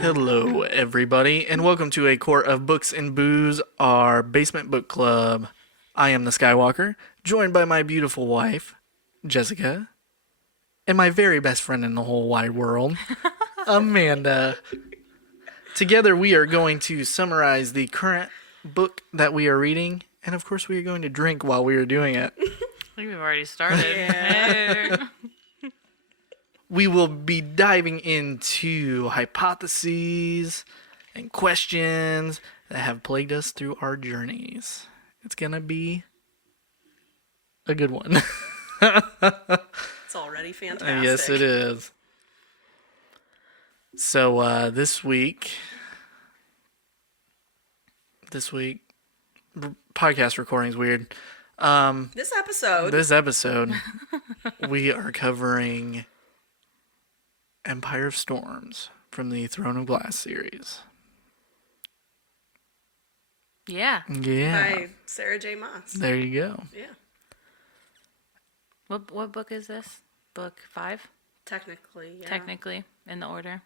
Hello, everybody, and welcome to A Court of Books and Booze, our basement book club. I am the Skywalker, joined by my beautiful wife, Jessica, and my very best friend in the whole wide world, Amanda. Together, we are going to summarize the current book that we are reading, and of course, we are going to drink while we are doing it. I think we've already started. Hey. We will be diving into hypotheses and questions that have plagued us through our journeys. It's going to be a good one. It's already fantastic. Yes, it is. So this week, podcast recording's weird. This episode, we are covering Empire of Storms from the Throne of Glass series. Yeah. Yeah. by Sarah J. Maas. There you go. Yeah, What book is this? Book 5? technically, yeah. Technically, in the order.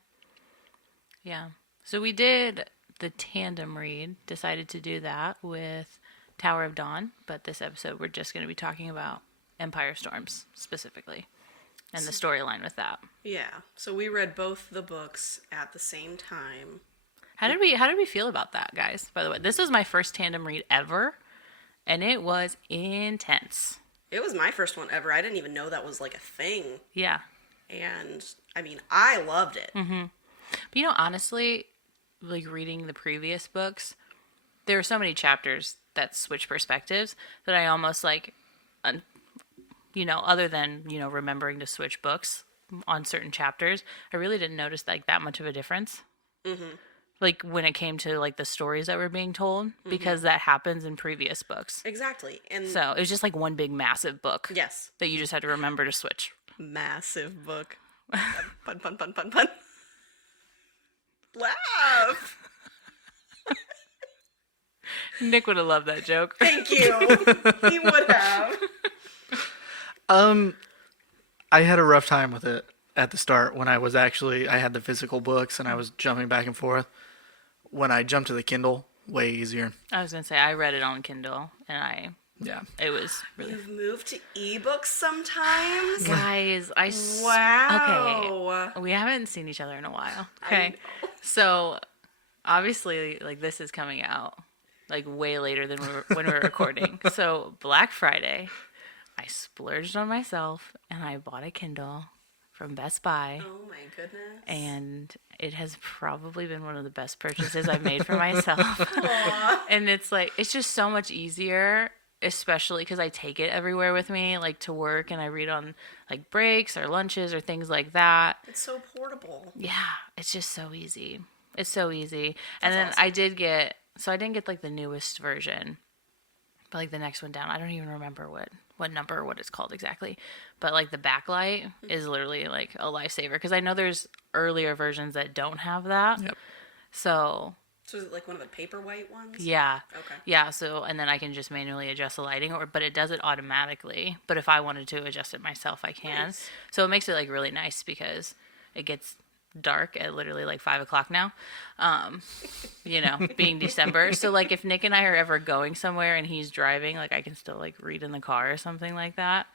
Yeah. So we did the tandem read, decided to do that with Tower of Dawn, but this episode we're just going to be talking about Empire of Storms specifically and the storyline with that. Yeah, so we read both the books at the same time. How did we feel about that, guys? By the way, this was my first tandem read ever, and it was intense. It was my first one ever. I didn't even know that was like a thing. Yeah. And, I mean, I loved it. Mm-hmm. But, honestly, like reading the previous books, there were so many chapters that switch perspectives that I almost like, other than, remembering to switch books on certain chapters, I really didn't notice like that much of a difference. Mm-hmm. Like when it came to like the stories that were being told, because that happens in previous books. Exactly. And So it was just like one big massive book. yes, That you just had to remember to switch. massive book. Pun, pun, pun, pun, pun. Laugh. Nick would have loved that joke. Thank you. He would have. I had a rough time with it at the start when I had the physical books and I was jumping back and forth. When I jumped to the Kindle, way easier. I was going to say, I read it on Kindle, and it was really... You've moved to ebooks sometimes? Guys, Wow. Okay, we haven't seen each other in a while. Okay, so obviously, like, this is coming out, like, way later than when we're recording. So, Black Friday, I splurged on myself, and I bought a Kindle from Best Buy. Oh my goodness. And it has probably been one of the best purchases I've made for myself. And it's just so much easier, especially because I take it everywhere with me, like to work, and I read on like breaks or lunches or things like that. It's so portable. Yeah, it's just so easy. It's so easy. And That's then awesome. I didn't get like the newest version, but like the next one down, I don't even remember what number or what it's called exactly, but like the backlight is literally like a lifesaver, because I know there's earlier versions that don't have that. Yep. So is it like one of the paperwhite ones? Yeah. Okay. Yeah, so and then I can just manually adjust the lighting, but it does it automatically. But if I wanted to adjust it myself, I can. Nice. So it makes it like really nice because it gets dark at literally like 5:00 now. Being December. So like if Nick and I are ever going somewhere and he's driving, like I can still like read in the car or something like that.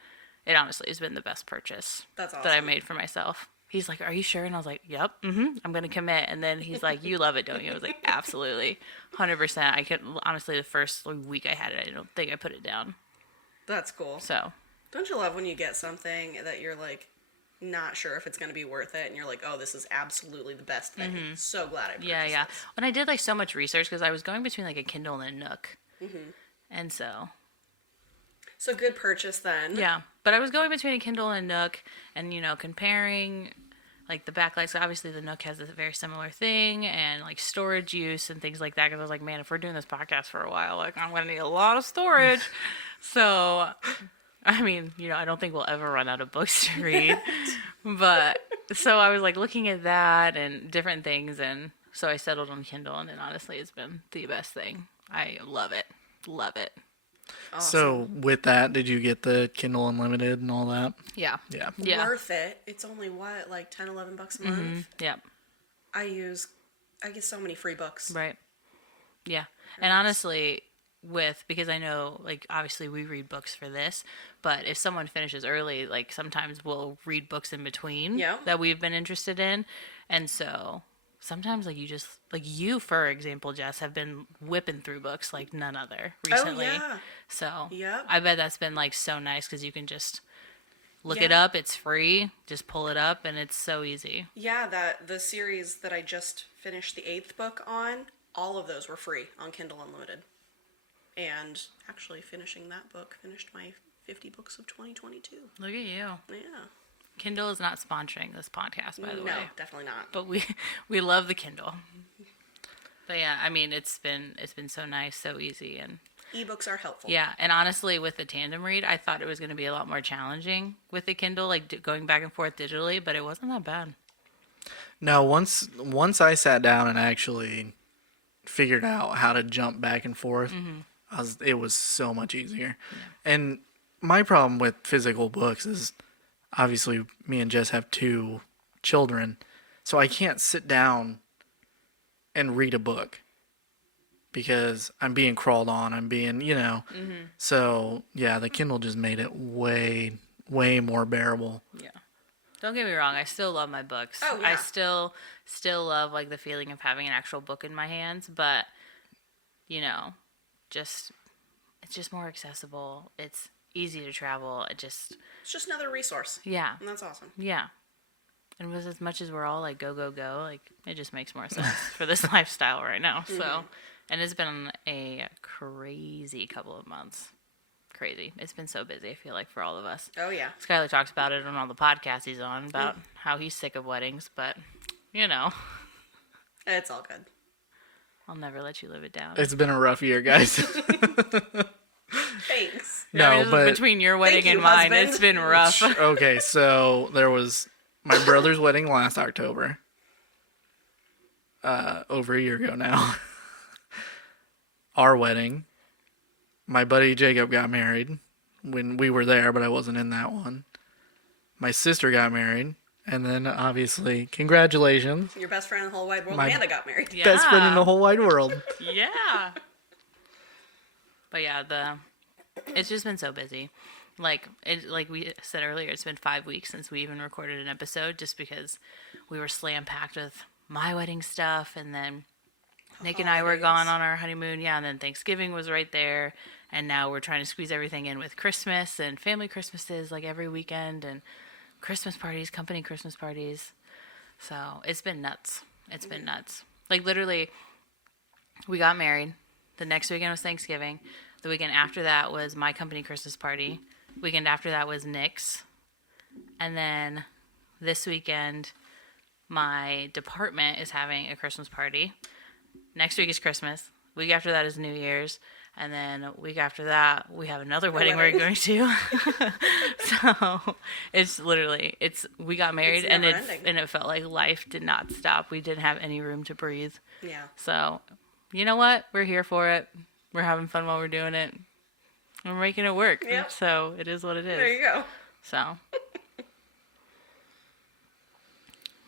It honestly has been the best purchase That's awesome. that I made for myself. He's like, "Are you sure?" And I was like, "Yep, I'm gonna commit." And then he's like, "You love it, don't you?" I was like, "Absolutely, 100%." I could honestly, the first week I had it, I don't think I put it down. That's cool. So Don't you love when you get something that you're like not sure if it's going to be worth it, and you're like, oh, this is absolutely the best thing. So glad I purchased yeah. this. When I did like so much research, because I was going between like a Kindle and a Nook, and so good purchase then. yeah. But I was going between a Kindle and a Nook, and comparing like the backlights. Obviously, the Nook has a very similar thing, and like storage use and things like that. Because I was like, man, if we're doing this podcast for a while, like I'm gonna need a lot of storage. So, I mean, I don't think we'll ever run out of books to read. But so I was like looking at that and different things, and so I settled on Kindle, and then honestly, it's been the best thing. I love it. Love it. Awesome. So with that, did you get the Kindle Unlimited and all that? Yeah. Yeah. Yeah. Worth it. It's only what, like $10, $11 a month? Yeah. I use I get so many free books. Right. Yeah. And honestly, because I know, like, obviously we read books for this, but if someone finishes early, like, sometimes we'll read books in between that we've been interested in. And so sometimes, like, you, for example, Jess, have been whipping through books like none other recently. Oh, yeah. So Yep. I bet that's been, like, so nice because you can just look it up. It's free. Just pull it up, and it's so easy. Yeah, the series that I just finished the 8th book on, all of those were free on Kindle Unlimited. And actually finishing that book finished my 50 books of 2022. Look at you. Yeah. Kindle is not sponsoring this podcast, by the way. No, definitely not. But we love the Kindle. But yeah, I mean, it's been so nice, so easy, and Ebooks are helpful. yeah. And honestly, with the tandem read, I thought it was going to be a lot more challenging with the Kindle, like going back and forth digitally, but it wasn't that bad. No, once I sat down and actually figured out how to jump back and forth, it was so much easier. Yeah. And my problem with physical books is obviously me and Jess have 2 children, so I can't sit down and read a book because I'm being crawled on. I'm being, So yeah, the Kindle just made it way, way more bearable. Yeah. Don't get me wrong, I still love my books. Oh, yeah. I still love, like, the feeling of having an actual book in my hands, but it's just more accessible. It's easy to travel. It's just another resource. Yeah. And that's awesome. Yeah. And with as much as we're all like go, go, go, like it just makes more sense for this lifestyle right now. So, and it's been a crazy couple of months. Crazy. It's been so busy, I feel like, for all of us. Oh, yeah. Skyler talks about it on all the podcasts he's on about how he's sick of weddings, but, It's all good. I'll never let you live it down. It's been a rough year, guys. Thanks. No, but between your wedding you, and mine, husband. it's been rough. okay, so there was my brother's wedding last October. Over a year ago now. Our wedding. My buddy Jacob got married when we were there, but I wasn't in that one. My sister got married. And then, obviously, congratulations. Your best friend in the whole wide world, My- Amanda, got married. Yeah. Best friend in the whole wide world. Yeah. But yeah, it's just been so busy. Like we said earlier, it's been 5 weeks since we even recorded an episode just because we were slam packed with my wedding stuff, and then Nick and I were gone on our honeymoon. Yeah, and then Thanksgiving was right there, and now we're trying to squeeze everything in with Christmas and family Christmases like every weekend, and Christmas parties, company Christmas parties. So it's been nuts. It's been nuts. Like literally, we got married. The next weekend was Thanksgiving. The weekend after that was my company Christmas party. Weekend after that was Nick's. And then this weekend, my department is having a Christmas party. Next week is Christmas. Week after that is New Year's. And then week after that, we have another wedding we're going to. So it's literally, we got married and it felt like life did not stop. We didn't have any room to breathe. Yeah. So, you know what? We're here for it. We're having fun while we're doing it. We're making it work. Yep. So it is what it is. There you go. So.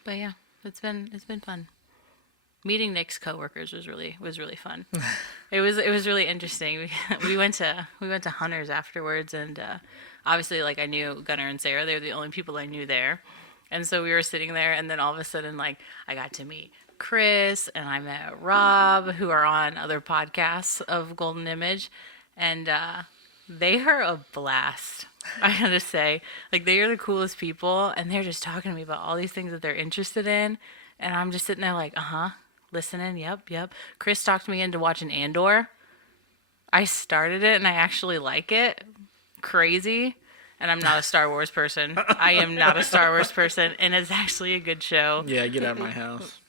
But yeah, it's been fun. Meeting Nick's coworkers was really fun. It was really interesting. We went to Hunter's afterwards, and obviously, like, I knew Gunnar and Sarah. They were the only people I knew there, and so we were sitting there, and then all of a sudden, like, I got to meet Chris, and I met Rob, who are on other podcasts of Golden Image, and they are a blast. I gotta say, like, they are the coolest people, and they're just talking to me about all these things that they're interested in, and I'm just sitting there like, listening. Yep. Chris talked me into watching Andor. I started it, and I actually like it. Crazy. And I'm not a Star Wars person. I am not a Star Wars person, and it's actually a good show. Yeah, get out of my house.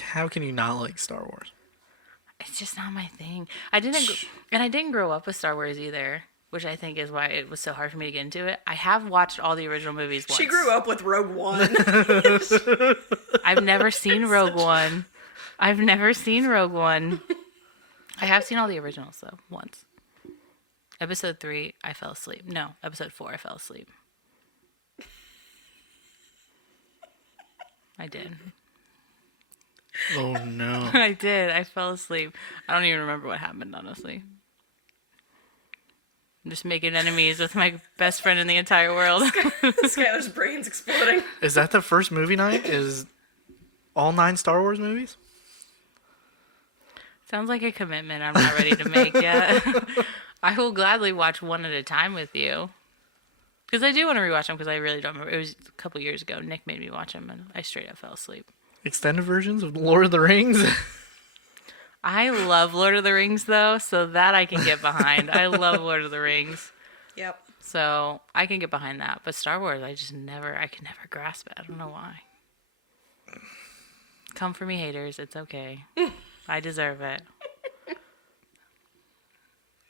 How can you not like Star Wars? It's just not my thing. I didn't grow up with Star Wars either, which I think is why it was so hard for me to get into it. I have watched all the original movies once. She grew up with Rogue One. I've never seen Rogue One. I have seen all the originals, though, once. Episode 3, I fell asleep. No, episode 4, I fell asleep. I did. Oh no. I did. I fell asleep. I don't even remember what happened, honestly. I'm just making enemies with my best friend in the entire world. Skyler's brain's exploding. Is that the first movie night? Is all 9 Star Wars movies? Sounds like a commitment I'm not ready to make yet. I will gladly watch one at a time with you. Because I do want to rewatch them because I really don't remember. It was a couple years ago. Nick made me watch them and I straight up fell asleep. Extended versions of Lord of the Rings? I love Lord of the Rings though, so that I can get behind. I love Lord of the Rings. Yep. So I can get behind that. But Star Wars, I can never grasp it. I don't know why. Come for me, haters. It's okay. I deserve it.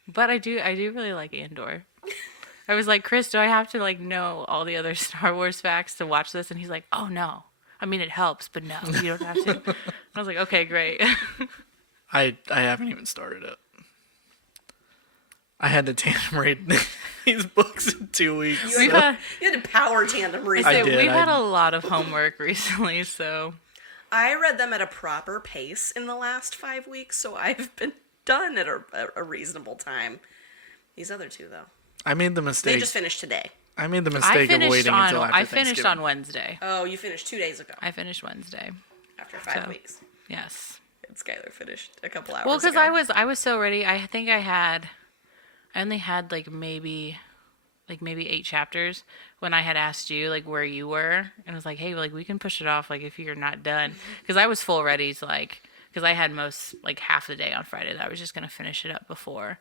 But I do really like Andor. I was like, Chris, do I have to like know all the other Star Wars facts to watch this? And he's like, oh no. I mean, it helps, but no, you don't have to. I was like, okay, great. I haven't even started it. I had to tandem read these books in 2 weeks. You had to power tandem read. I did. We've had a lot of homework recently, so. I read them at a proper pace in the last 5 weeks, so I've been done at a reasonable time. These other two, though. I made the mistake. They just finished today. I made the mistake of waiting until after I finished Thanksgiving. on Wednesday. Oh, you finished 2 days ago. I finished Wednesday. After 5 So. weeks. Yes. And Skyler finished a couple hours Well, because ago. I was so ready. I think I only had like maybe 8 chapters when I had asked you like where you were, and I was like, hey, like we can push it off like if you're not done, because I was full ready to like, because I had half the day on Friday that I was just gonna finish it up before,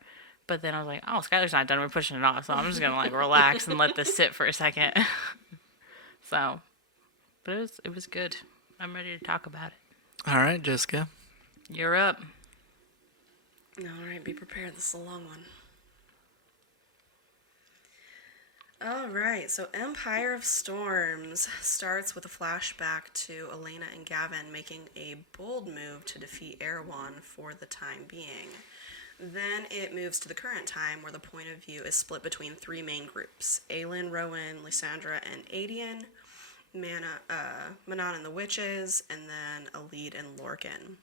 but then I was like, oh, Skyler's not done, we're pushing it off, so I'm just gonna like relax and let this sit for a second. So, but it was good. I'm ready to talk about it. All right, Jessica. You're up. All right, be prepared. This is a long one. All right, so Empire of Storms starts with a flashback to Elena and Gavin making a bold move to defeat Erewhon for the time being. Then it moves to the current time, where the point of view is split between 3 main groups: Aelin, Rowan, Lysandra, and Adian, Manon and the Witches, and then Alid and Lorcan.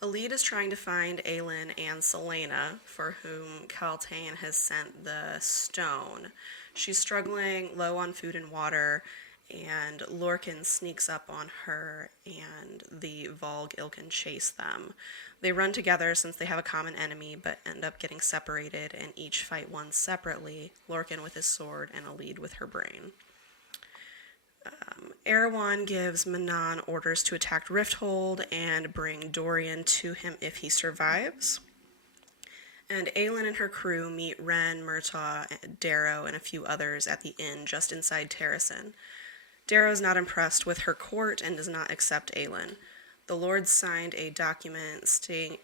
Alid is trying to find Aelin and Selena, for whom Kaltain has sent the stone. She's struggling, low on food and water, and Lorcan sneaks up on her, and the Volg Ilkin chase them. They run together since they have a common enemy, but end up getting separated and each fight one separately, Lorcan with his sword and Alid with her brain. Erewhon gives Manon orders to attack Rifthold and bring Dorian to him if he survives. And Aelin and her crew meet Ren, Murtaugh, Darrow, and a few others at the inn just inside Terrasen. Darrow is not impressed with her court and does not accept Aelin. The lords signed a document stating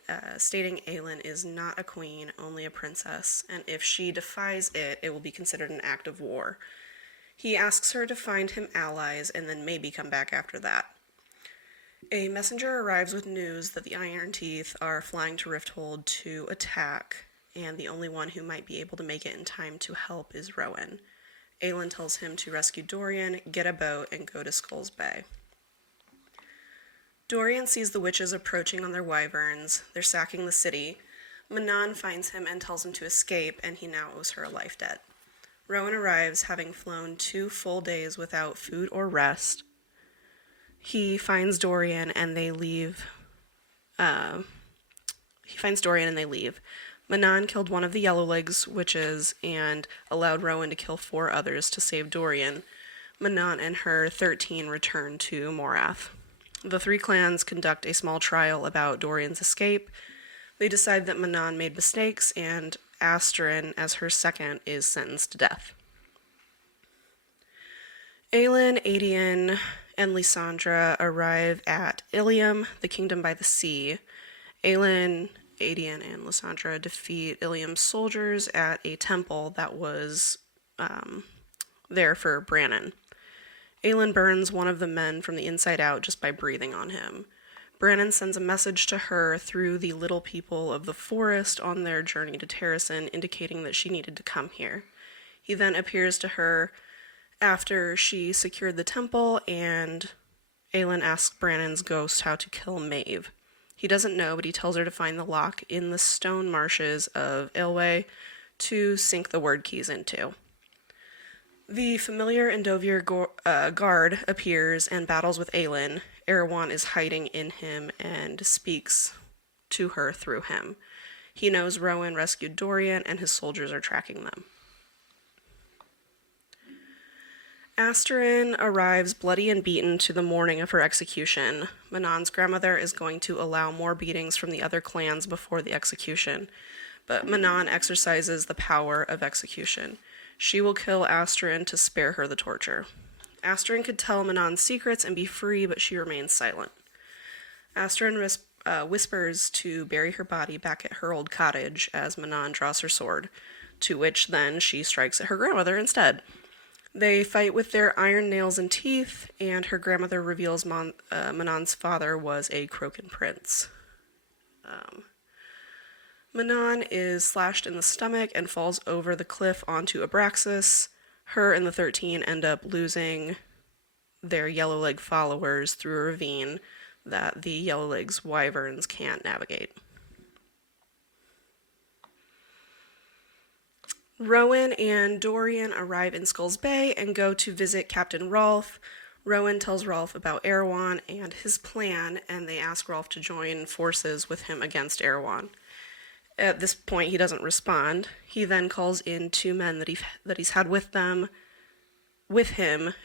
Aelin is not a queen, only a princess, and if she defies it, it will be considered an act of war. He asks her to find him allies and then maybe come back after that. A messenger arrives with news that the Iron Teeth are flying to Rifthold to attack, and the only one who might be able to make it in time to help is Rowan. Aelin tells him to rescue Dorian, get a boat, and go to Skull's Bay. Dorian sees the witches approaching on their wyverns. They're sacking the city. Manon finds him and tells him to escape, and he now owes her a life debt. Rowan arrives, having flown 2 full days without food or rest. He finds Dorian and they leave. Manon killed one of the Yellowlegs witches and allowed Rowan to kill 4 others to save Dorian. Manon and her 13 return to Morath. The 3 clans conduct a small trial about Dorian's escape. They decide that Manon made mistakes, and Astrin, as her second, is sentenced to death. Aelin, Adian, and Lysandra arrive at Ilium, the kingdom by the sea. Aelin, Adian, and Lysandra defeat Ilium's soldiers at a temple that was there for Brannon. Aelin burns one of the men from the inside out just by breathing on him. Brannon sends a message to her through the little people of the forest on their journey to Terrasen, indicating that she needed to come here. He then appears to her after she secured the temple and Aelin asks Brannon's ghost how to kill Maeve. He doesn't know, but he tells her to find the lock in the stone marshes of Ilway to sink the word keys into. The familiar Endovier guard appears and battles with Aelin. Erewhon is hiding in him and speaks to her through him. He knows Rowan rescued Dorian and his soldiers are tracking them. Asterin arrives bloody and beaten to the morning of her execution. Manon's grandmother is going to allow more beatings from the other clans before the execution, but Manon exercises the power of execution. She will kill Asterin to spare her the torture. Asterin could tell Manon's secrets and be free, but she remains silent. Asterin whispers to bury her body back at her old cottage as Manon draws her sword, to which then she strikes at her grandmother instead. They fight with their iron nails and teeth, and her grandmother reveals Manon's father was a Crocan prince. Manon is slashed in the stomach and falls over the cliff onto Abraxas. Her and the 13 end up losing their Yellowleg followers through a ravine that the Yellowleg's wyverns can't navigate. Rowan and Dorian arrive in Skulls Bay and go to visit Captain Rolfe. Rowan tells Rolfe about Erewhon and his plan, and they ask Rolfe to join forces with him against Erewhon. At this point, he doesn't respond. He then calls in 2 men that he's had with him,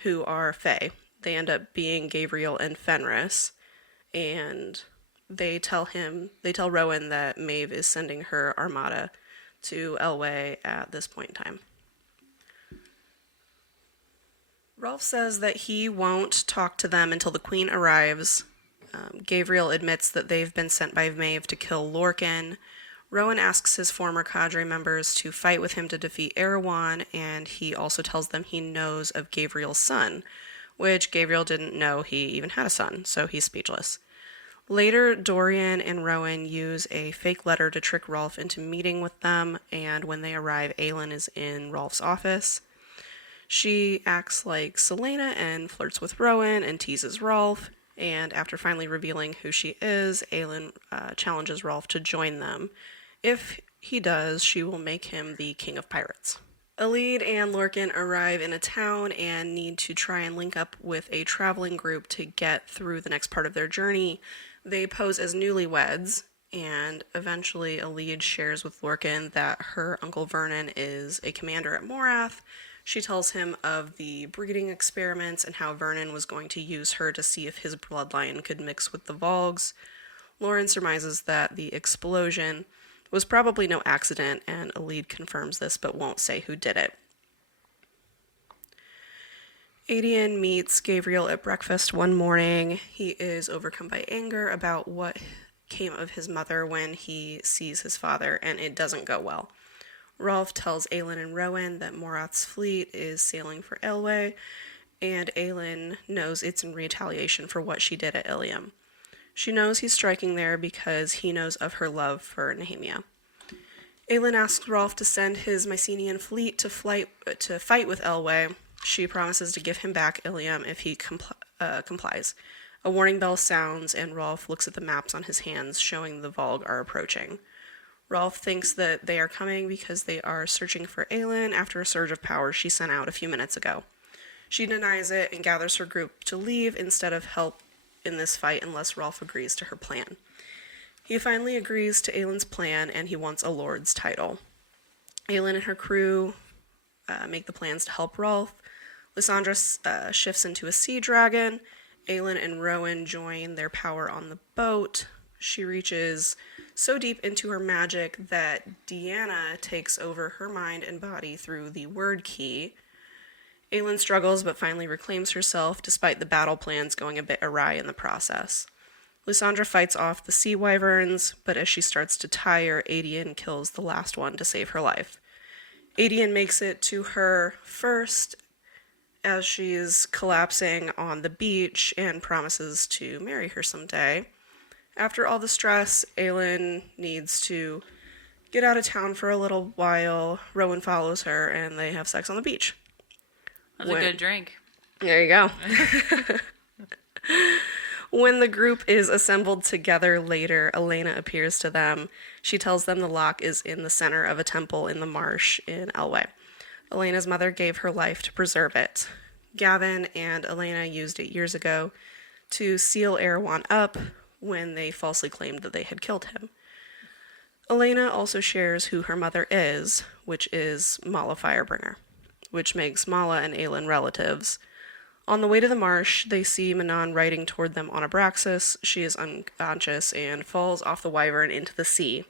who are Fae. They end up being Gabriel and Fenris, and they tell Rowan that Maeve is sending her armada to Elway at this point in time. Rolfe says that he won't talk to them until the Queen arrives. Gabriel admits that they've been sent by Maeve to kill Lorcan. Rowan asks his former cadre members to fight with him to defeat Erewhon, and he also tells them he knows of Gabriel's son, which Gabriel didn't know he even had a son, so he's speechless. Later, Dorian and Rowan use a fake letter to trick Rolfe into meeting with them, and when they arrive, Aelin is in Rolfe's office. She acts like Selena and flirts with Rowan and teases Rolfe, and after finally revealing who she is, Aelin challenges Rolfe to join them. If he does, she will make him the king of pirates. Alid and Lorcan arrive in a town and need to try and link up with a traveling group to get through the next part of their journey. They pose as newlyweds, and eventually Alid shares with Lorcan that her Uncle Vernon is a commander at Morath. She tells him of the breeding experiments and how Vernon was going to use her to see if his bloodline could mix with the Volgs. Lauren surmises that the explosion was probably no accident, and Alid confirms this but won't say who did it. Adian meets Gabriel at breakfast one morning. He is overcome by anger about what came of his mother when he sees his father, and it doesn't go well. Rolfe tells Aelin and Rowan that Morath's fleet is sailing for Elway, and Aelin knows it's in retaliation for what she did at Ilium. She knows he's striking there because he knows of her love for Nehemia. Aelin asks Rolfe to send his Mycenian fleet to fight with Elway. She promises to give him back Ilium if he complies. A warning bell sounds, and Rolfe looks at the maps on his hands, showing the Volg are approaching. Rolfe thinks that they are coming because they are searching for Aelin after a surge of power she sent out a few minutes ago. She denies it and gathers her group to leave instead of help in this fight unless Rolfe agrees to her plan. He finally agrees to Aelin's plan, and he wants a lord's title. Aelin and her crew make the plans to help Rolfe. Lysandra shifts into a sea dragon. Aelin and Rowan join their power on the boat. She reaches so deep into her magic that Deanna takes over her mind and body through the word key. Aelin struggles but finally reclaims herself despite the battle plans going a bit awry in the process. Lysandra fights off the sea wyverns, but as she starts to tire, Adian kills the last one to save her life. Adian makes it to her first as she's collapsing on the beach and promises to marry her someday. After all the stress, Aelin needs to get out of town for a little while. Rowan follows her, and they have sex on the beach. That's a good drink. There you go. When the group is assembled together later, Elena appears to them. She tells them the lock is in the center of a temple in the marsh in Elway. Elena's mother gave her life to preserve it. Gavin and Elena used it years ago to seal Erewhon up when they falsely claimed that they had killed him. Elena also shares who her mother is, which is Mala Firebringer, which makes Mala and Aelin relatives. On the way to the marsh, they see Manon riding toward them on Abraxas. She is unconscious and falls off the wyvern into the sea.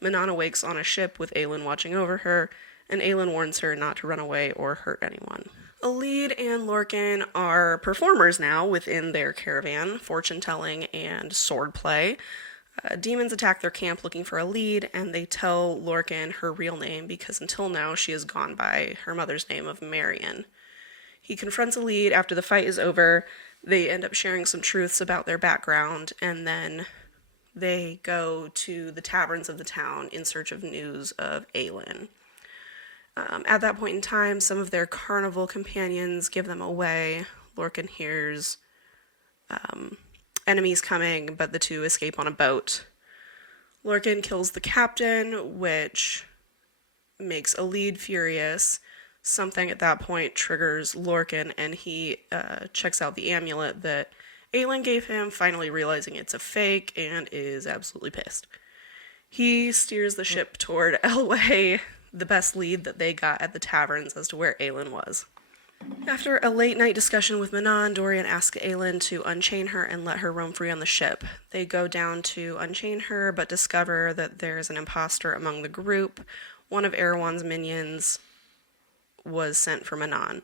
Manon awakes on a ship with Aelin watching over her, and Aelin warns her not to run away or hurt anyone. Alid and Lorcan are performers now within their caravan, fortune-telling and swordplay. Demons attack their camp looking for Alid, and they tell Lorcan her real name because until now she has gone by her mother's name of Marion. He confronts Alid after the fight is over. They end up sharing some truths about their background, and then they go to the taverns of the town in search of news of Aelin. At that point in time, some of their carnival companions give them away. Lorcan hears enemies coming, but the two escape on a boat. Lorcan kills the captain, which makes Alid furious. Something at that point triggers Lorcan, and he checks out the amulet that Aelin gave him, finally realizing it's a fake, and is absolutely pissed. He steers the ship toward Elway, the best lead that they got at the taverns as to where Aelin was. After a late night discussion with Manon, Dorian asks Aelin to unchain her and let her roam free on the ship. They go down to unchain her, but discover that there's an imposter among the group. One of Erewhon's minions was sent for Manon.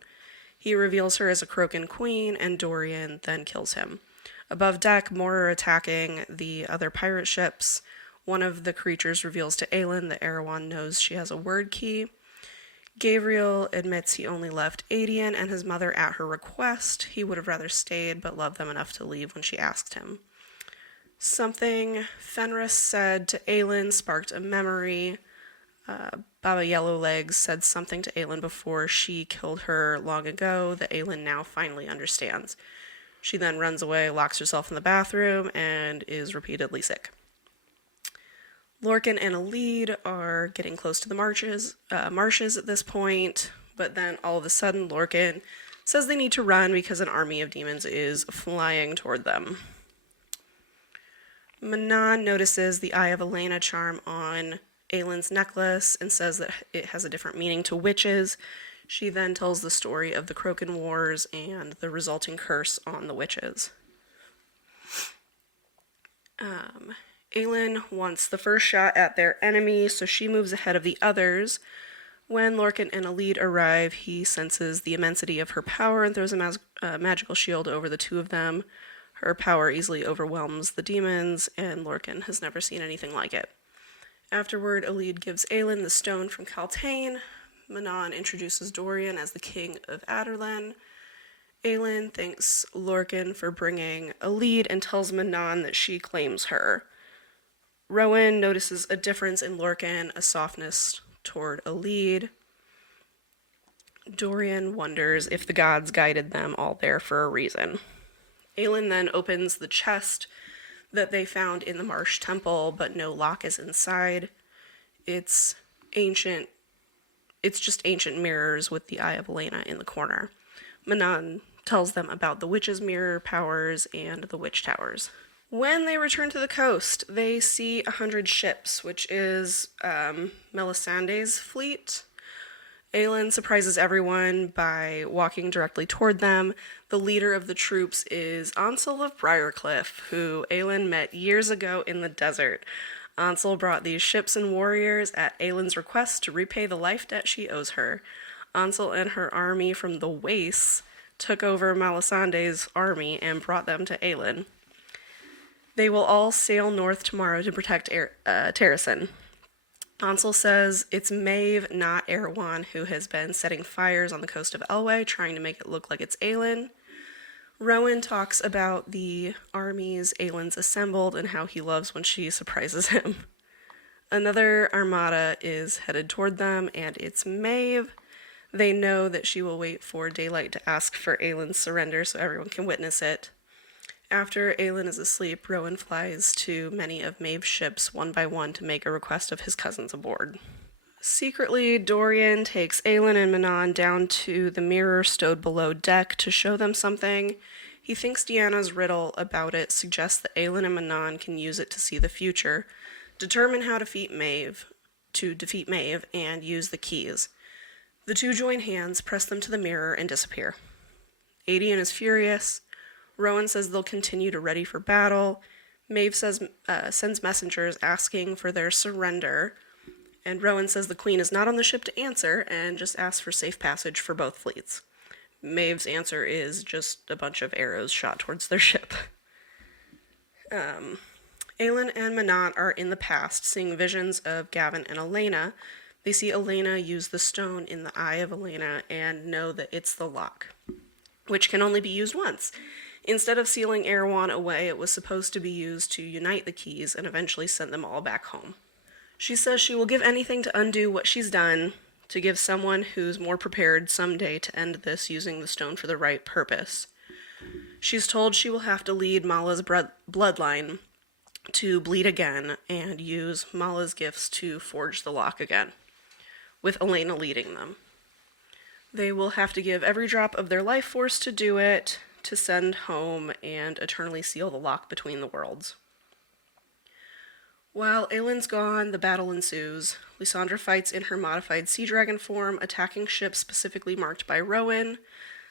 He reveals her as a Crocan queen, and Dorian then kills him. Above deck, more are attacking the other pirate ships. One of the creatures reveals to Aelin that Erewhon knows she has a word key. Gabriel admits he only left Adian and his mother at her request. He would have rather stayed, but loved them enough to leave when she asked him. Something Fenris said to Aelin sparked a memory. Baba Yellowlegs said something to Aelin before she killed her long ago that Aelin now finally understands. She then runs away, locks herself in the bathroom, and is repeatedly sick. Lorcan and Alid are getting close to the marshes at this point, but then all of a sudden Lorcan says they need to run because an army of demons is flying toward them. Manon notices the Eye of Elena charm on Aelin's necklace and says that it has a different meaning to witches. She then tells the story of the Crocan Wars and the resulting curse on the witches. Aelin wants the first shot at their enemy, so she moves ahead of the others. When Lorcan and Alid arrive, he senses the immensity of her power and throws a magical shield over the two of them. Her power easily overwhelms the demons, and Lorcan has never seen anything like it. Afterward, Alid gives Aelin the stone from Caltaine. Manon introduces Dorian as the king of Aderlan. Aelin thanks Lorcan for bringing Alid and tells Manon that she claims her. Rowan notices a difference in Lorcan, a softness toward Alid. Dorian wonders if the gods guided them all there for a reason. Aelin then opens the chest that they found in the Marsh Temple, but no lock is inside. It's just ancient mirrors with the Eye of Elena in the corner. Manon tells them about the witch's mirror powers and the witch towers. When they return to the coast, they see 100 ships, which is Melisandre's fleet. Aelin surprises everyone by walking directly toward them. The leader of the troops is Ansel of Briarcliff, who Aelin met years ago in the desert. Ansel brought these ships and warriors at Aelin's request to repay the life debt she owes her. Ansel and her army from the Wastes took over Melisandre's army and brought them to Aelin. They will all sail north tomorrow to protect Terrasen. Ansel says it's Maeve, not Erewhon, who has been setting fires on the coast of Elway, trying to make it look like it's Aelin. Rowan talks about the armies Aelin's assembled and how he loves when she surprises him. Another armada is headed toward them, and it's Maeve. They know that she will wait for daylight to ask for Aelin's surrender so everyone can witness it. After Aelin is asleep, Rowan flies to many of Maeve's ships one by one to make a request of his cousins aboard. Secretly, Dorian takes Aelin and Manon down to the mirror stowed below deck to show them something. He thinks Deanna's riddle about it suggests that Aelin and Manon can use it to see the future, determine how to defeat Maeve, and use the keys. The two join hands, press them to the mirror, and disappear. Adian is furious. Rowan says they'll continue to ready for battle. Maeve sends messengers asking for their surrender. And Rowan says the Queen is not on the ship to answer and just asks for safe passage for both fleets. Maeve's answer is just a bunch of arrows shot towards their ship. Aelin and Manon are in the past, seeing visions of Gavin and Elena. They see Elena use the stone in the eye of Elena and know that it's the lock, which can only be used once. Instead of sealing Erewhon away, it was supposed to be used to unite the keys and eventually send them all back home. She says she will give anything to undo what she's done, to give someone who's more prepared someday to end this using the stone for the right purpose. She's told she will have to lead Mala's bloodline to bleed again and use Mala's gifts to forge the lock again, with Elena leading them. They will have to give every drop of their life force to do it, to send home and eternally seal the lock between the worlds. While Aelin's gone, the battle ensues. Lysandra fights in her modified sea dragon form, attacking ships specifically marked by Rowan.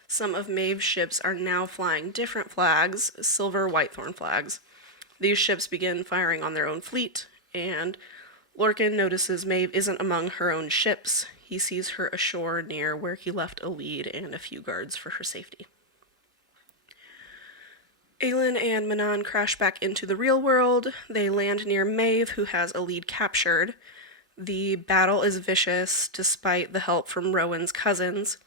Some of Maeve's ships are now flying different flags, silver whitethorn flags. These ships begin firing on their own fleet, and Lorcan notices Maeve isn't among her own ships. He sees her ashore near where he left a lead and a few guards for her safety. Aelin and Manon crash back into the real world. They land near Maeve, who has a lead captured. The battle is vicious, despite the help from Rowan's cousins.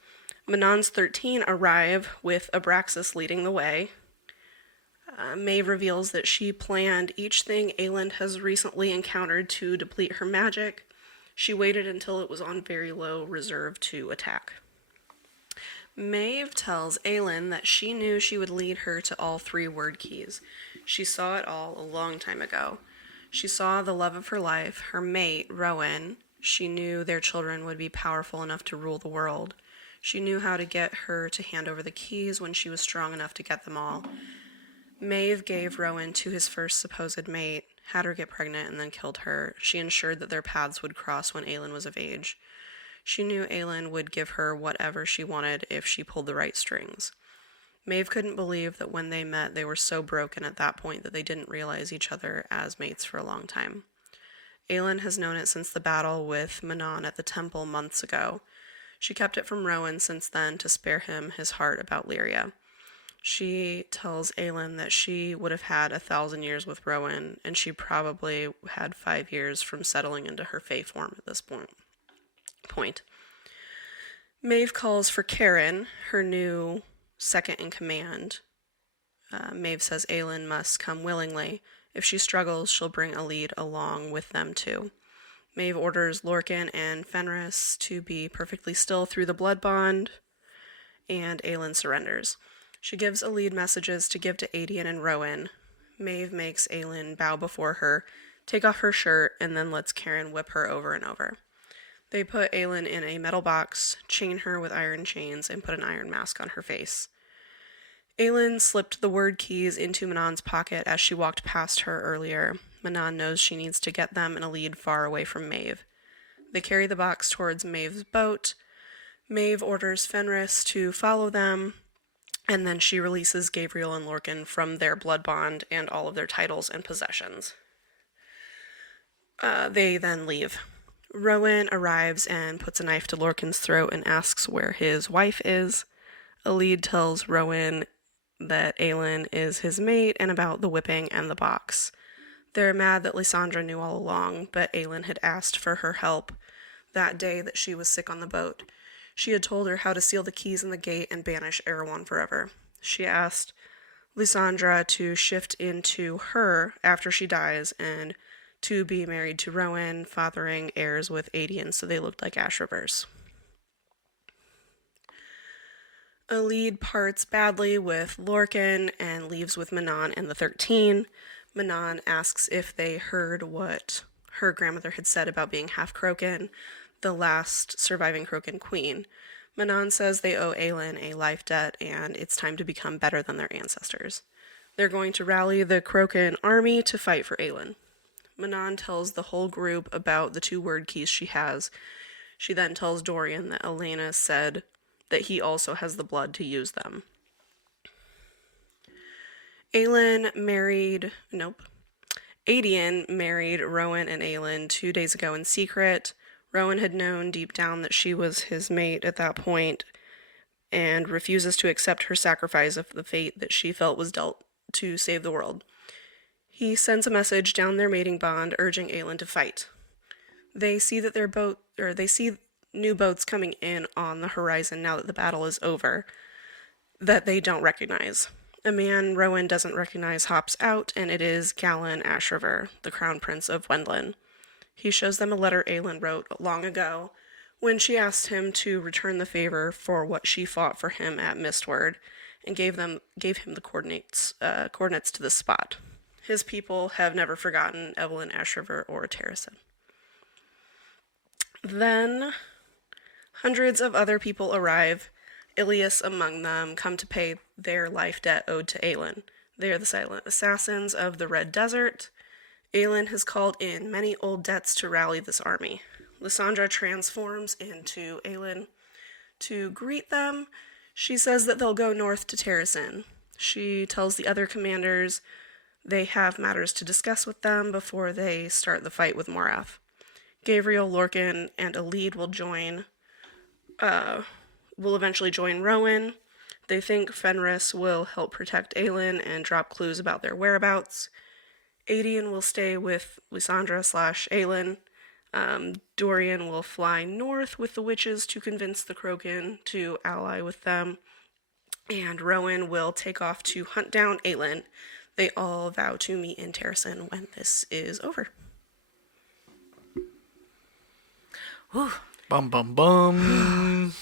Manon's 13 arrive, with Abraxas leading the way. Maeve reveals that she planned each thing Aelin has recently encountered to deplete her magic. She waited until it was on very low reserve to attack. Maeve tells Aelin that she knew she would lead her to all 3 word keys. She saw it all a long time ago. She saw the love of her life, her mate, Rowan. She knew their children would be powerful enough to rule the world. She knew how to get her to hand over the keys when she was strong enough to get them all. Maeve gave Rowan to his first supposed mate, had her get pregnant, and then killed her. She ensured that their paths would cross when Aelin was of age. She knew Aelin would give her whatever she wanted if she pulled the right strings. Maeve couldn't believe that when they met, they were so broken at that point that they didn't realize each other as mates for a long time. Aelin has known it since the battle with Manon at the temple months ago. She kept it from Rowan since then to spare him his heart about Lyria. She tells Aelin that she would have had 1,000 years with Rowan, and she probably had 5 years from settling into her fae form at this point. Maeve calls for Karen, her new second in command. Maeve says Aelin must come willingly. If she struggles, she'll bring a lead along with them too. Maeve orders Lorcan and Fenris to be perfectly still through the blood bond, and Aelin surrenders. She gives Alid messages to give to Adian and Rowan. Maeve makes Aelin bow before her, take off her shirt, and then lets Karen whip her over and over. They put Aelin in a metal box, chain her with iron chains, and put an iron mask on her face. Aelin slipped the word keys into Manon's pocket as she walked past her earlier. Manon knows she needs to get them in a lead far away from Maeve. They carry the box towards Maeve's boat. Maeve orders Fenris to follow them, and then she releases Gabriel and Lorcan from their blood bond and all of their titles and possessions. They then leave. Rowan arrives and puts a knife to Lorcan's throat and asks where his wife is. Alid tells Rowan that Aelin is his mate and about the whipping and the box. They're mad that Lysandra knew all along, but Aelin had asked for her help that day that she was sick on the boat. She had told her how to seal the keys in the gate and banish Erewhon forever. She asked Lysandra to shift into her after she dies and to be married to Rowan, fathering heirs with Adian so they looked like Ash Rivers. Alid parts badly with Lorcan and leaves with Manon and the 13. Manon asks if they heard what her grandmother had said about being half Crocan, the last surviving Crocan queen. Manon says they owe Aelin a life debt and it's time to become better than their ancestors. They're going to rally the Crocan army to fight for Aelin. Manon tells the whole group about the 2 word keys she has. She then tells Dorian that Elena said that he also has the blood to use them. Aedian married Rowan and Aelin 2 days ago in secret. Rowan had known deep down that she was his mate at that point and refuses to accept her sacrifice of the fate that she felt was dealt to save the world. He sends a message down their mating bond urging Aelin to fight. They see that they see new boats coming in on the horizon now that the battle is over that they don't recognize. A man Rowan doesn't recognize hops out, and it is Galen Ashriver, the crown prince of Wendlin. He shows them a letter Aelin wrote long ago when she asked him to return the favor for what she fought for him at Mistward, and gave him the coordinates to the spot. His people have never forgotten Evelyn Ashriver or Terrasen. Then hundreds of other people arrive, Ilias among them, come to pay their life debt owed to Aelin. They are the silent assassins of the Red Desert. Aelin has called in many old debts to rally this army. Lysandra transforms into Aelin to greet them. She says that they'll go north to Terrasen. She tells the other commanders they have matters to discuss with them before they start the fight with Morath. Gabriel, Lorcan, and Alid will eventually join Rowan. They think Fenris will help protect Aelin and drop clues about their whereabouts. Aedian will stay with Lysandra/Aelin. Dorian will fly north with the witches to convince the Krogan to ally with them. And Rowan will take off to hunt down Aelin. They all vow to meet in Terrasen when this is over. Whew. Bum, bum, bum.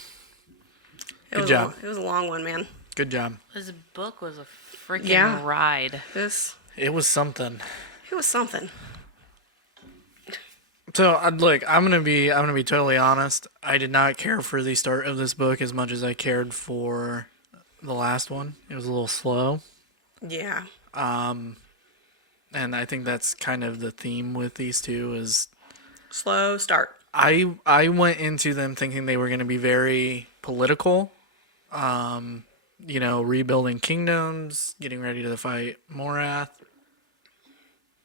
Good job. It was a long one, man. Good job. This book was a freaking ride. It was something. It was something. So, look, I'm gonna be totally honest. I did not care for the start of this book as much as I cared for the last one. It was a little slow. Yeah. And I think that's kind of the theme with these two is Slow start. I went into them thinking they were going to be very political, rebuilding kingdoms, getting ready to fight Morath.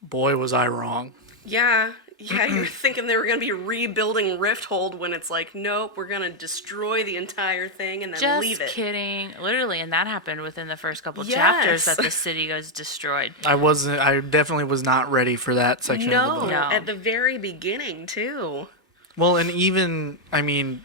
Boy, was I wrong. Yeah, you're thinking they were going to be rebuilding Rifthold when it's like, nope, we're going to destroy the entire thing and then Just leave it. kidding. Literally, and that happened within the first couple Yes. chapters that the city goes destroyed. I definitely was not ready for that section of the book. No. At the very beginning, too. Well, and even, I want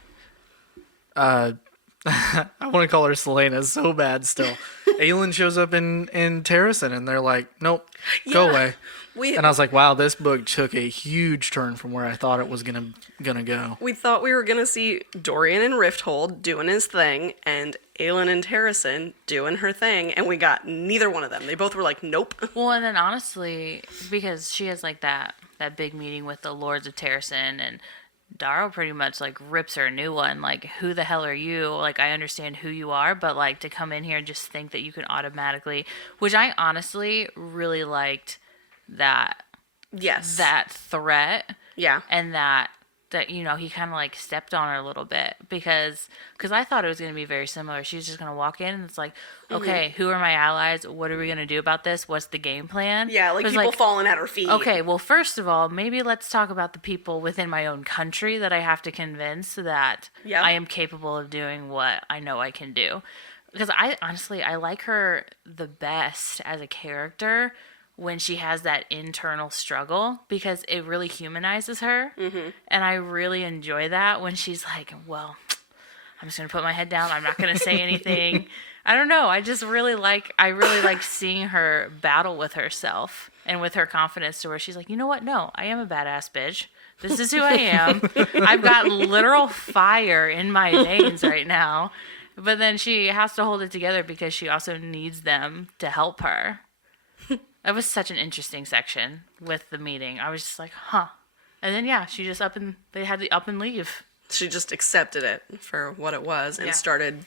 to call her Selena so bad still. Aelin shows up in Terrasen and they're like, nope, go away. And I was like, wow, this book took a huge turn from where I thought it was gonna go. We thought we were going to see Dorian and Rifthold doing his thing and Aelin and Terrasen doing her thing, and we got neither one of them. They both were like, nope. Well, and then honestly, because she has like that big meeting with the Lords of Terrasen, and Darrow pretty much like rips her a new one. Like, who the hell are you? Like, I understand who you are, but like to come in here and just think that you can automatically, which I honestly really liked that threat. Yeah. And that he kind of like stepped on her a little bit because I thought it was going to be very similar. She's just going to walk in and it's like, okay, who are my allies? What are we going to do about this? What's the game plan? Yeah, like people falling at her feet. Okay, well, first of all, maybe let's talk about the people within my own country that I have to convince that I am capable of doing what I know I can do. Because I like her the best as a character when she has that internal struggle, because it really humanizes her. Mm-hmm. And I really enjoy that when she's like, well, I'm just going to put my head down. I'm not going to say anything. I don't know. I really like seeing her battle with herself and with her confidence to where she's like, you know what? No, I am a badass bitch. This is who I am. I've got literal fire in my veins right now. But then she has to hold it together because she also needs them to help her. That was such an interesting section with the meeting. I was just like, huh. And then, yeah, she just they had to up and leave. She just accepted it for what it was and Yeah. started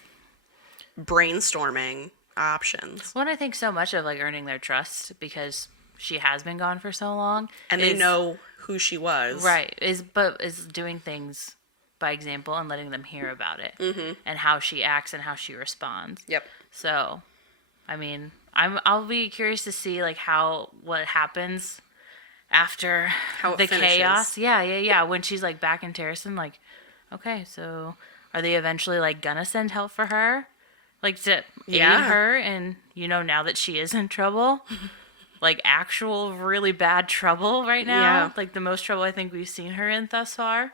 brainstorming options. Well, and I think so much of, like, earning their trust because she has been gone for so long. And they know who she was. Right. Is doing things by example and letting them hear about it. Mm-hmm. And how she acts and how she responds. Yep. So, I mean, I'll be curious to see, like, what happens after How it the finishes. chaos. Yeah. When she's, like, back in Terracin, like, okay, so are they eventually, like, gonna send help for her? Like, to aid her? And, now that she is in trouble, like, actual really bad trouble right now. Yeah. Like, the most trouble I think we've seen her in thus far.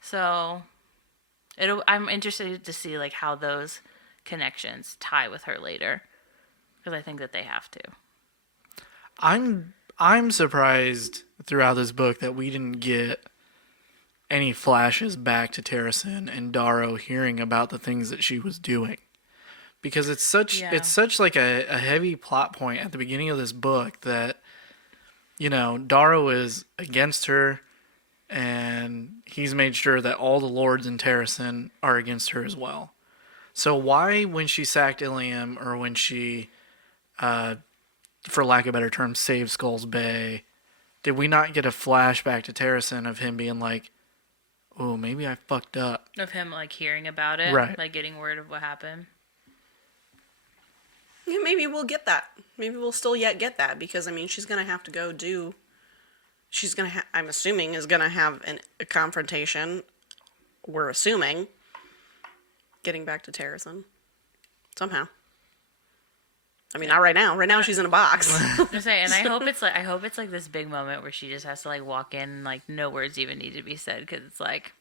So, I'm interested to see, like, how those connections tie with her later. Because I think that they have to. I'm surprised throughout this book that we didn't get any flashes back to Terracin and Darrow hearing about the things that she was doing. Because it's such like a heavy plot point at the beginning of this book that, Darrow is against her and he's made sure that all the lords in Terracin are against her as well. So why, when she sacked Ilium or when she, for lack of a better term, saved Skull's Bay, did we not get a flashback to Terracin of him being like, oh, maybe I fucked up? Of him, like, hearing about it. Right. Like, getting word of what happened. Yeah, maybe we'll get that. Maybe we'll still yet get that because, she's going to have to go do... She's going to I'm assuming, is going to have a confrontation. We're assuming. Getting back to Terracin. Somehow. Not right now. Right now she's in a box. I say, and I hope it's like this big moment where she just has to, like, walk in and, like, no words even need to be said because it's like,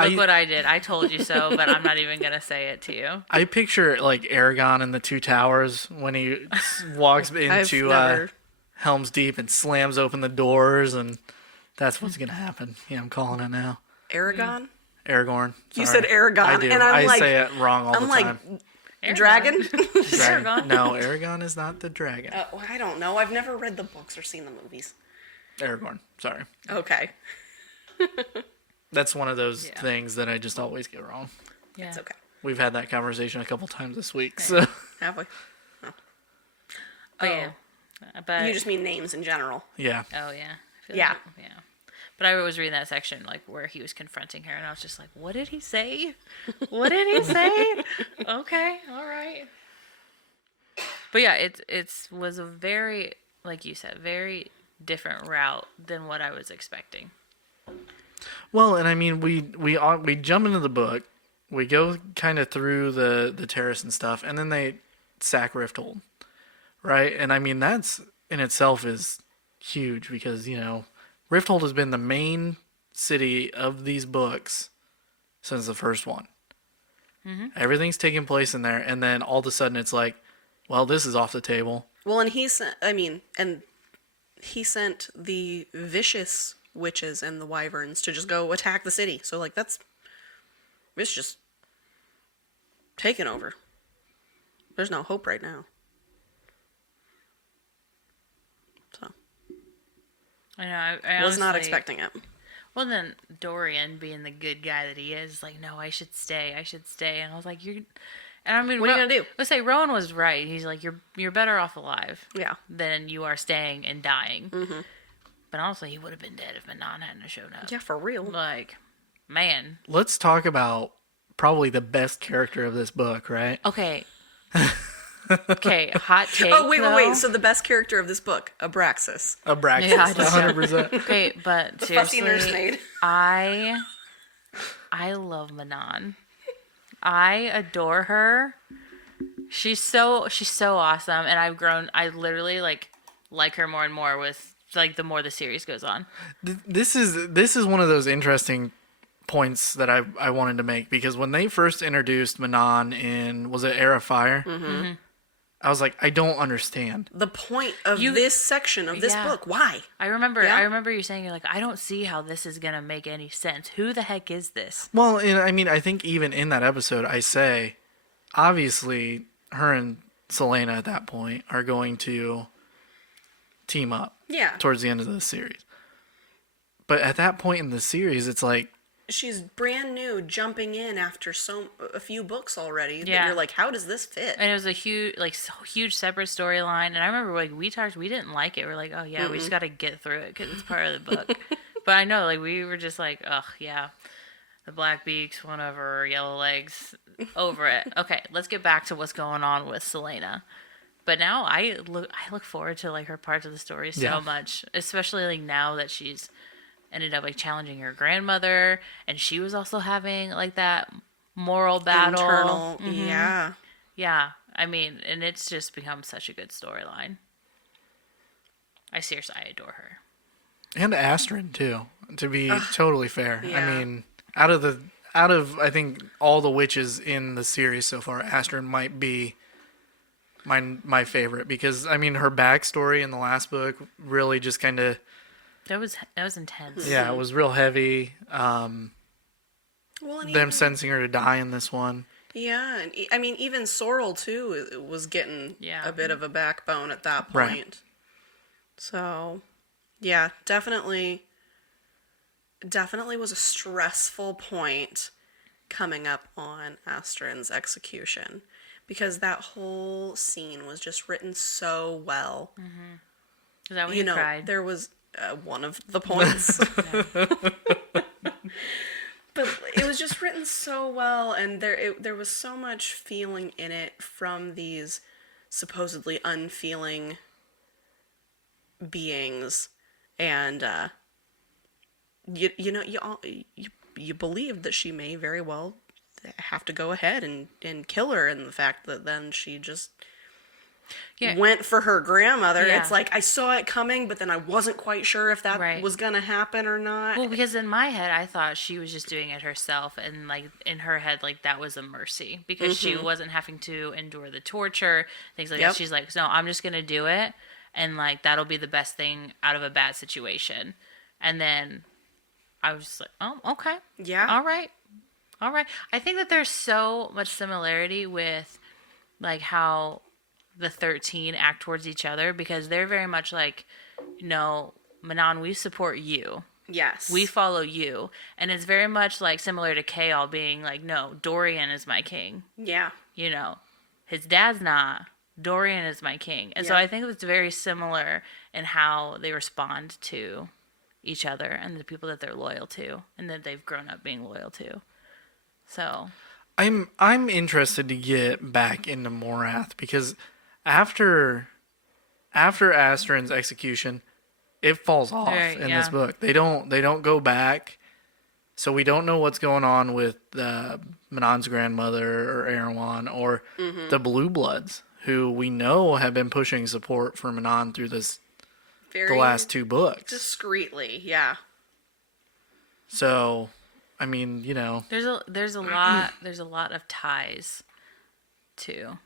look what I did. I told you so, but I'm not even going to say it to you. I picture, like, Aragon in the Two Towers when he walks into Helm's Deep and slams open the doors, and that's what's going to happen. Yeah, I'm calling it now. Aragon? Aragorn. You Sorry. said Aragon, I do. and I'm like... say it wrong all the time. Dragon? Aragon. No, Aragon is not the dragon. I don't know. I've never read the books or seen the movies. Aragorn. Sorry. Okay. That's one of those things that I just always get wrong. Yeah. It's okay. We've had that conversation a couple times this week. So Have we? But yeah. But You just mean names in general. yeah. Oh yeah. I feel Yeah. like yeah. But I was reading that section, like, where he was confronting her, and I was just like, what did he say? What did he say? Okay, all right. But yeah, it was a very, like you said, very different route than what I was expecting. Well, and we jump into the book, we go kind of through the terrace and stuff, and then they sack Rifthold, right? And that's in itself is huge because Rifthold has been the main city of these books since the first one. Mm-hmm. Everything's taking place in there, and then all of a sudden it's like, well, this is off the table. Well, and he sent the vicious witches and the wyverns to just go attack the city. So, like, it's just taken over. There's no hope right now. So, I know. I was not honestly- expecting it. Well, then Dorian, being the good guy that he is, like, no, I should stay. And I was like, you're... And What are you gonna do? Let's say Rowan was right. He's like, you're better off alive. Yeah. Than you are staying and dying. Mm-hmm. But honestly, he would have been dead if Manon hadn't shown up. Yeah, for real. Like, man. Let's talk about probably the best character of this book, right? Okay. Okay, hot take. Oh, wait. though. So the best character of this book, Abraxas. Abraxas, Yeah, I just- 100%. Okay, but The fussy seriously, nursemaid. I love Manon. I adore her. She's so awesome, and I literally like her more and more with the more the series goes on. This is one of those interesting points that I wanted to make, because when they first introduced Manon in, was it Era of Fire? Mm-hmm. I was like, I don't understand The point of this section of this Yeah. book. Why? I remember you saying, you're like, I don't see how this is gonna make any sense. Who the heck is this? Well, and I think even in that episode, I say, obviously her and Selena at that point are going to team up Yeah. towards the end of the series. But at that point in the series, it's like, She's brand new, jumping in after a few books already. Yeah. That you're like, how does this fit? And it was a huge separate storyline. And I remember like we didn't like it. We're like, oh yeah, we just got to get through it because it's part of the book. But I know, like we were just like, oh yeah, the black beaks, whatever, yellow legs, over it. Okay, let's get back to what's going on with Selena. But now I look forward to like her parts of the story so much, especially like now that she's ended up like challenging her grandmother, and she was also having like that moral battle. Internal, yeah. Yeah, I mean, and it's just become such a good storyline. I adore her. and Astrid too, to be totally fair. Yeah. I mean, out of I think all the witches in the series so far, Astrid might be my favorite, because I mean her backstory in the last book really just kind of, That was intense. yeah, it was real heavy. Well, and Them sentencing her to die in this one. yeah, and I mean, even Sorrel too was getting a bit of a backbone at that point. Right. So, yeah, definitely was a stressful point coming up on Astrid's execution, because that whole scene was just written so well. Is that when you cried? There was one of the points. But it was just written so well, and there was so much feeling in it from these supposedly unfeeling beings, and you believed that she may very well have to go ahead and kill her, and the fact that then she just went for her grandmother. Yeah. It's like, I saw it coming, but then I wasn't quite sure if that Right. was gonna happen or not. Well, because in my head, I thought she was just doing it herself, and like in her head, like that was a mercy because she wasn't having to endure the torture, things like that. She's like, no, I'm just gonna do it, and like that'll be the best thing out of a bad situation. And then I was just like, oh, okay, Yeah. all right. I think that there's so much similarity with like how the 13 act towards each other, because they're very much like, no, Manon, we support you. Yes. We follow you. And it's very much like similar to Chaol being like, no, Dorian is my king. Yeah. You know, his dad's not. Dorian is my king. And so Yeah. I think it's very similar in how they respond to each other and the people that they're loyal to and that they've grown up being loyal to. So I'm interested to get back into Morath, because after Astrid's execution, it falls off Right, in yeah. this book. They don't go back, so we don't know what's going on with Manon's grandmother or Erewhon or the Blue Bloods, who we know have been pushing support for Manon through the Very last two books. discreetly, yeah. So, I mean, you know, there's a lot of ties to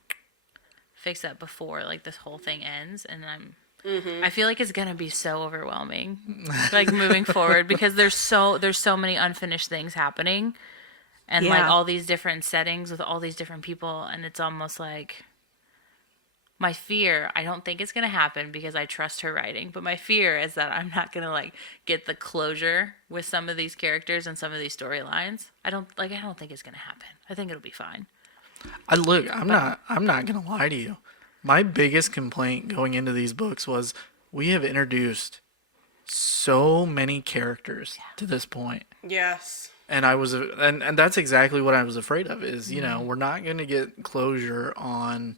fix that before like this whole thing ends, and I feel like it's gonna be so overwhelming like moving forward, because there's so many unfinished things happening, and like Yeah. all these different settings with all these different people, and it's almost like my fear, I don't think it's gonna happen because I trust her writing, but my fear is that I'm not gonna like get the closure with some of these characters and some of these storylines. I don't think it's gonna happen. I think it'll be fine. I'm not gonna lie to you. My biggest complaint going into these books was we have introduced so many characters to this point. Yes. And and that's exactly what I was afraid of, is, you know, we're not going to get closure on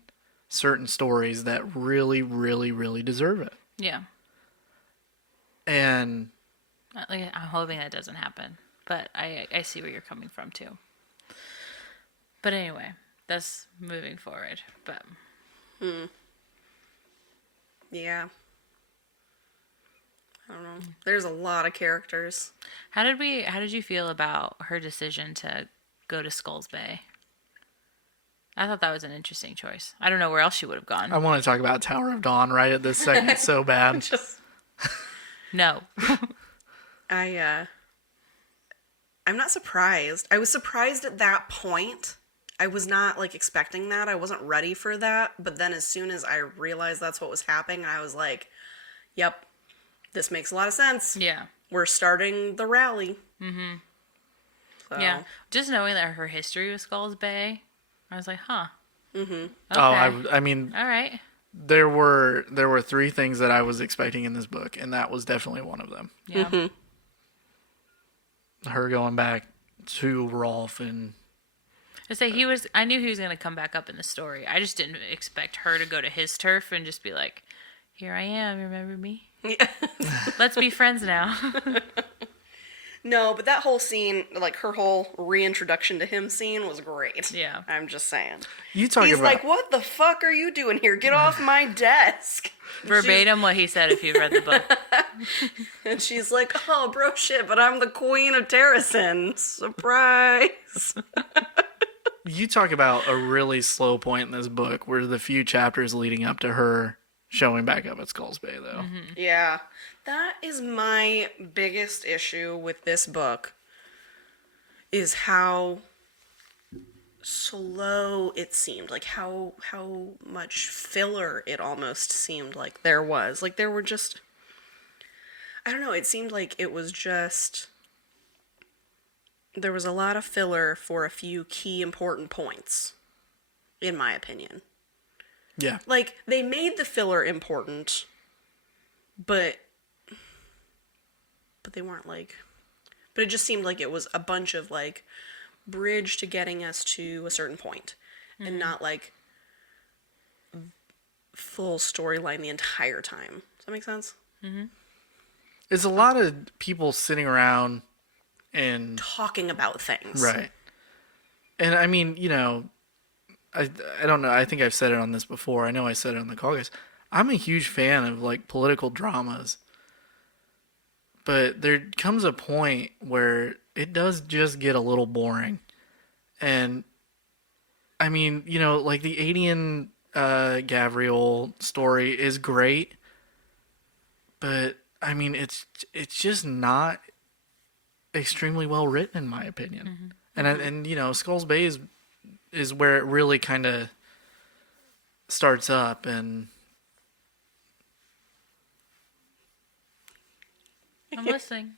certain stories that really, really, really deserve it. Yeah. And Like, I'm hoping that doesn't happen, but I see where you're coming from too. But anyway, that's moving forward. But Yeah. I don't know. There's a lot of characters. how did you feel about her decision to go to Skulls Bay? I thought that was an interesting choice. I don't know where else she would have gone. I want to talk about Tower of Dawn right at this second so bad. No. I'm not surprised. I was surprised at that point I was not like expecting that. I wasn't ready for that. But then as soon as I realized that's what was happening, I was like, yep, this makes a lot of sense. Yeah. We're starting the rally. Mm-hmm. So. Yeah. Just knowing that her history with Skulls Bay, I was like, huh. Mm-hmm. Okay. Oh, I mean, All right. there were three things that I was expecting in this book, and that was definitely one of them. Yeah. Mm-hmm. Her going back to Rolf and I say I knew he was going to come back up in the story. I just didn't expect her to go to his turf and just be like, here I am, remember me? Yeah. Let's be friends now. No, but that whole scene, like her whole reintroduction to him scene was great. Yeah. I'm just saying. you talking He's about like, what the fuck are you doing here? Get off my desk. Verbatim what he said if you've read the book. And she's like, oh, bro, shit, but I'm the queen of Terracin. Surprise. you talk about a really slow point in this book where the few chapters leading up to her showing back up at Skulls Bay, though. Mm-hmm. Yeah. That is my biggest issue with this book, is how slow it seemed. Like, how much filler it almost seemed like there was. Like, there were just... I don't know, it seemed like it was just... There was a lot of filler for a few key important points, in my opinion. Yeah. Like, they made the filler important, but they weren't like... But it just seemed like it was a bunch of, like, bridge to getting us to a certain point, and not, like, full storyline the entire time. Does that make sense? Mm-hmm. It's a lot of people sitting around and... Talking about things. Right. And, I mean, you know, I don't know. I think I've said it on this before. I know I said it on the call, guys. I'm a huge fan of, like, political dramas. But there comes a point where it does just get a little boring. And, I mean, you know, like the Adian Gavriel story is great. But, I mean, it's just not extremely well written, in my opinion. Mm-hmm. And you know, Skulls Bay is where it really kind of starts up, and... I'm listening.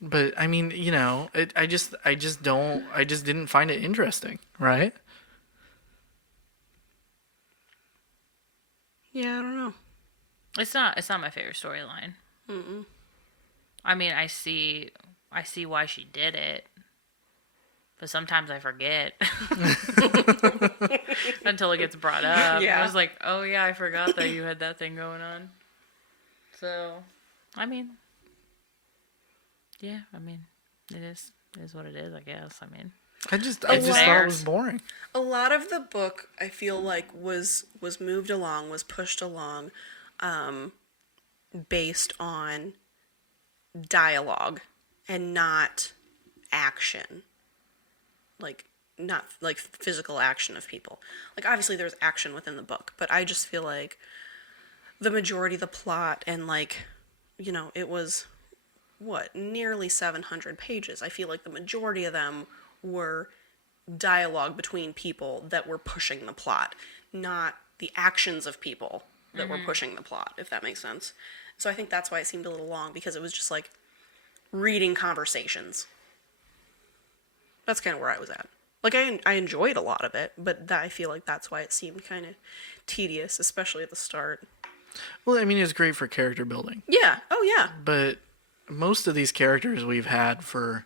But I mean, you know, I just didn't find it interesting, right? Yeah, I don't know. It's not my favorite storyline. Mm-mm. I mean, I see why she did it, but sometimes I forget until it gets brought up. Yeah. I was like, oh yeah, I forgot that you had that thing going on. So, I mean, yeah, I mean, it is what it is, I guess. I mean, I just thought it was boring. A lot of the book, I feel like, was moved along, was pushed along, based on dialogue and not action. Like, not like physical action of people. Like, obviously there's action within the book, but I just feel like the majority of the plot, and, like, you know, it was, nearly 700 pages. I feel like the majority of them were dialogue between people that were pushing the plot, not the actions of people that were pushing the plot, if that makes sense. So I think that's why it seemed a little long, because it was just like reading conversations. That's kind of where I was at. Like, I enjoyed a lot of it, but I feel like that's why it seemed kind of tedious, especially at the start. Well, I mean, it's great for character building. Yeah. Oh, yeah. But most of these characters we've had for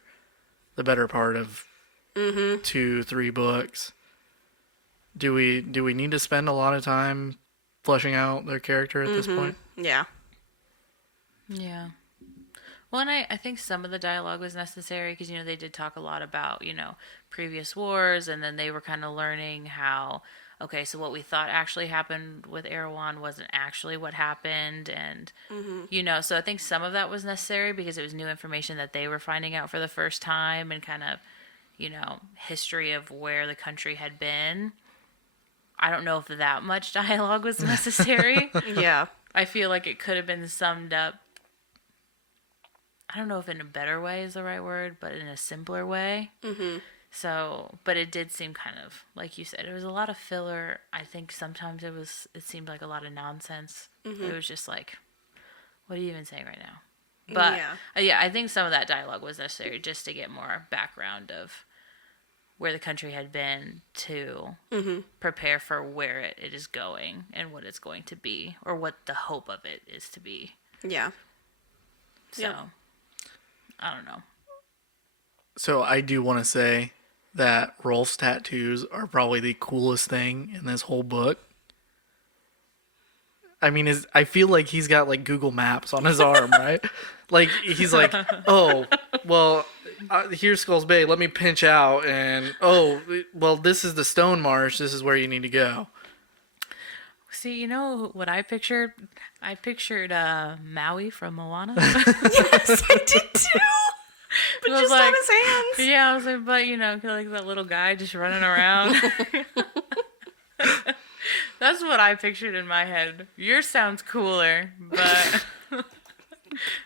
the better part of 2-3 books. Do we need to spend a lot of time fleshing out their character at this point? Yeah. yeah. Well, and I think some of the dialogue was necessary because, you know, they did talk a lot about, you know, previous wars, and then they were kind of learning how, okay, so what we thought actually happened with Erewhon wasn't actually what happened, and, you know, so I think some of that was necessary because it was new information that they were finding out for the first time, and kind of, you know, history of where the country had been. I don't know if that much dialogue was necessary. Yeah. I feel like it could have been summed up, I don't know if in a better way is the right word, but in a simpler way. So, but it did seem kind of, like you said, it was a lot of filler. I think sometimes it seemed like a lot of nonsense. It was just like, what are you even saying right now? But yeah, I think some of that dialogue was necessary just to get more background of where the country had been to prepare for where it is going and what it's going to be, or what the hope of it is to be. Yeah. So, I don't know. So I do want to say that Rolf's tattoos are probably the coolest thing in this whole book. I mean, I feel like he's got like Google Maps on his arm, right? Like he's like, oh, well, here's Skulls Bay. Let me pinch out, and oh, well, this is the Stone Marsh. This is where you need to go. See, you know what I pictured? I pictured Maui from Moana. Yes, I did too. But was just like, on his hands. Yeah, I was like, but you know, like that little guy just running around. That's what I pictured in my head. Yours sounds cooler, but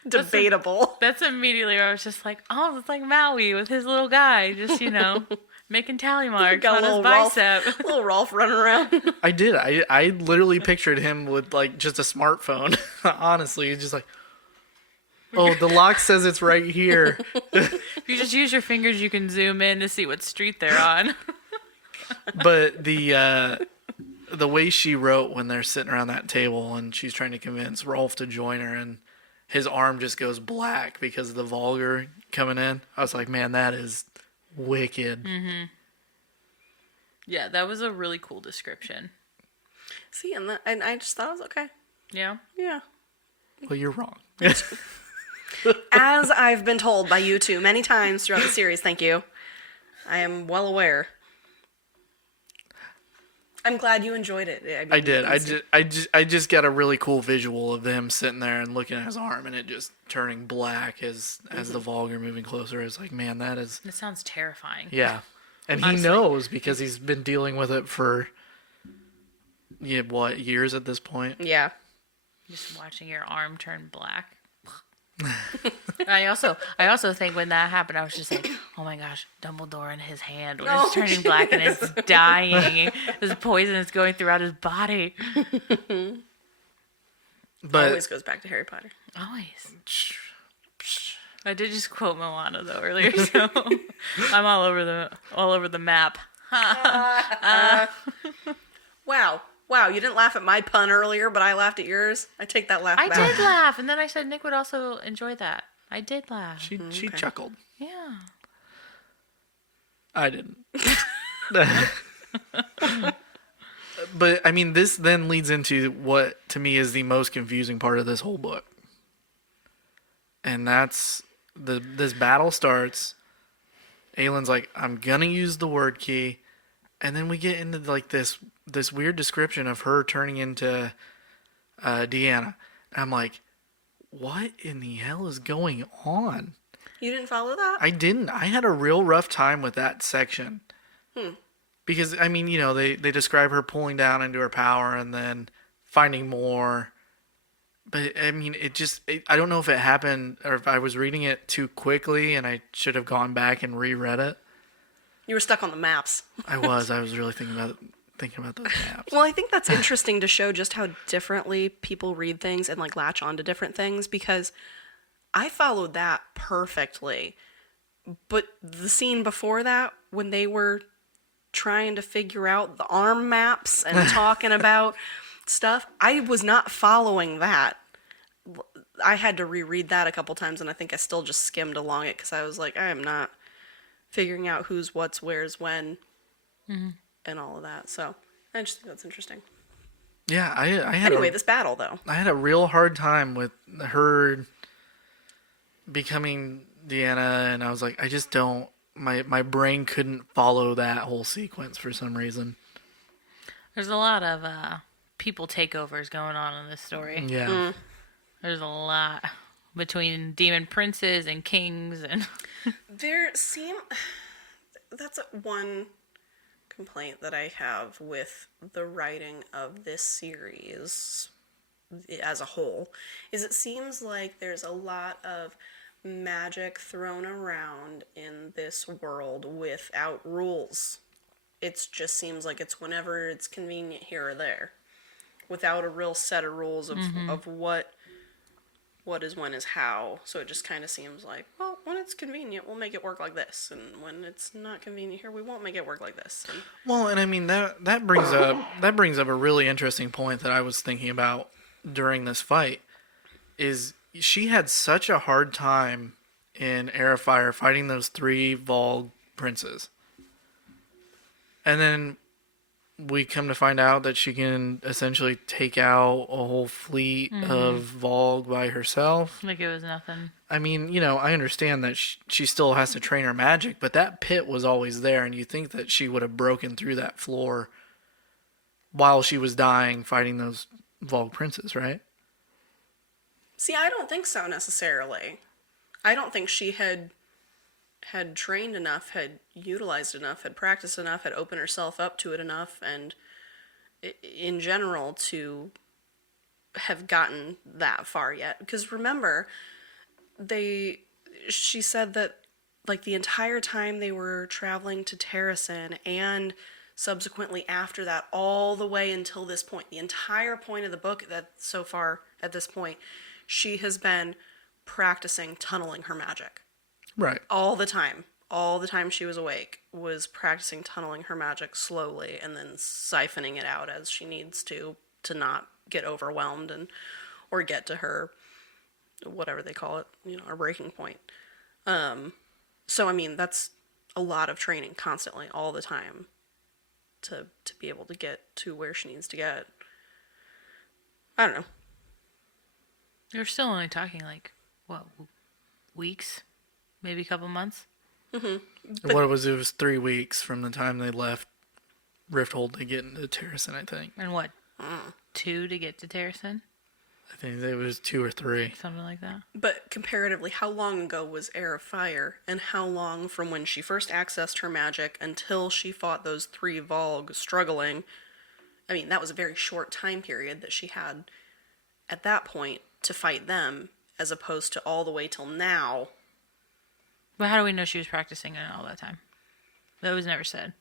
Debatable. that's immediately where I was just like, oh, it's like Maui with his little guy, just, you know, making tally marks Got a on his little Rolf, bicep. little Rolf running around. I did. I literally pictured him with like just a smartphone. Honestly, just like, oh, the lock says it's right here. If you just use your fingers, you can zoom in to see what street they're on. But the way she wrote when they're sitting around that table and she's trying to convince Rolf to join her, and his arm just goes black because of the vulgar coming in. I was like, man, that is wicked. Mm-hmm. Yeah, that was a really cool description. See, and I just thought it was okay. Yeah. Yeah. Well, you're wrong. As I've been told by you two many times throughout the series, thank you. I am well aware. I'm glad you enjoyed it. I mean, I did. I just got a really cool visual of him sitting there and looking at his arm and it just turning black as the vulgar moving closer. It's like, man, that is. It sounds terrifying. Yeah, and Honestly. he knows because he's been dealing with it for years at this point. Yeah. Just watching your arm turn black. I also think when that happened, I was just like, oh my gosh, Dumbledore and his hand was turning black and it's dying. This poison is going throughout his body. But Always goes back to Harry Potter. Always. I did just quote Moana though earlier, so I'm all over the map. Wow, you didn't laugh at my pun earlier, but I laughed at yours. I take that laugh I back. did laugh, and then I said Nick would also enjoy that. I did laugh. she chuckled. Yeah. I didn't. But I mean, this then leads into what to me is the most confusing part of this whole book, and that's this battle starts. Aylin's like, I'm gonna use the word key, and then we get into like this weird description of her turning into Deanna. And I'm like, what in the hell is going on? You didn't follow that? I didn't. I had a real rough time with that section. Because, I mean, you know, they describe her pulling down into her power and then finding more. But, I mean, I don't know if it happened or if I was reading it too quickly and I should have gone back and reread it. You were stuck on the maps. I was really thinking about those maps. Well, I think that's interesting to show just how differently people read things and like latch onto different things, because I followed that perfectly. But the scene before that, when they were trying to figure out the arm maps and talking about stuff, I was not following that. I had to reread that a couple times, and I think I still just skimmed along it because I was like, I am not figuring out who's, what's, where's, when. And all of that. So I just think that's interesting. Yeah, I had this battle though. I had a real hard time with her becoming Deanna, and I was like, I just don't. My brain couldn't follow that whole sequence for some reason. There's a lot of people takeovers going on in this story. Yeah. There's a lot between demon princes and kings and. That's one complaint that I have with the writing of this series as a whole, is it seems like there's a lot of magic thrown around in this world without rules. It just seems like it's whenever it's convenient here or there, without a real set of rules of what is when is how. So it just kind of seems like, well, when it's convenient, we'll make it work like this, and when it's not convenient here, we won't make it work like this. And Well, and I mean that brings up a really interesting point that I was thinking about during this fight. Is she had such a hard time in Air of Fire fighting those 3 Vogue princes. And then we come to find out that she can essentially take out a whole fleet of Vogue by herself. Like it was nothing. I mean, I understand that she still has to train her magic, but that pit was always there, and you think that she would have broken through that floor while she was dying fighting those Vogue princes, right? see, I don't think so necessarily. I don't think she had trained enough, had utilized enough, had practiced enough, had opened herself up to it enough, and in general to have gotten that far yet. Because remember, she said that like the entire time they were traveling to Terrasen and subsequently after that, all the way until this point, the entire point of the book that so far at this point, she has been practicing tunneling her magic. Right. All the time. All the time she was awake was practicing tunneling her magic slowly and then siphoning it out as she needs to not get overwhelmed or get to her, whatever they call it, her breaking point. So, I mean, that's a lot of training constantly, all the time, to be able to get to where she needs to get. I don't know. You're still only talking like, what, weeks? Maybe a couple months? Mm-hmm. What it was 3 weeks from the time they left Rifthold to get into Terrasen, I think. And what, 2 to get to Terrasen? I think it was 2 or 3. Something like that. But comparatively, how long ago was Air of Fire, and how long from when she first accessed her magic until she fought those 3 Vogue struggling? I mean, that was a very short time period that she had at that point to fight them, as opposed to all the way till now. But how do we know she was practicing in all that time? That was never said.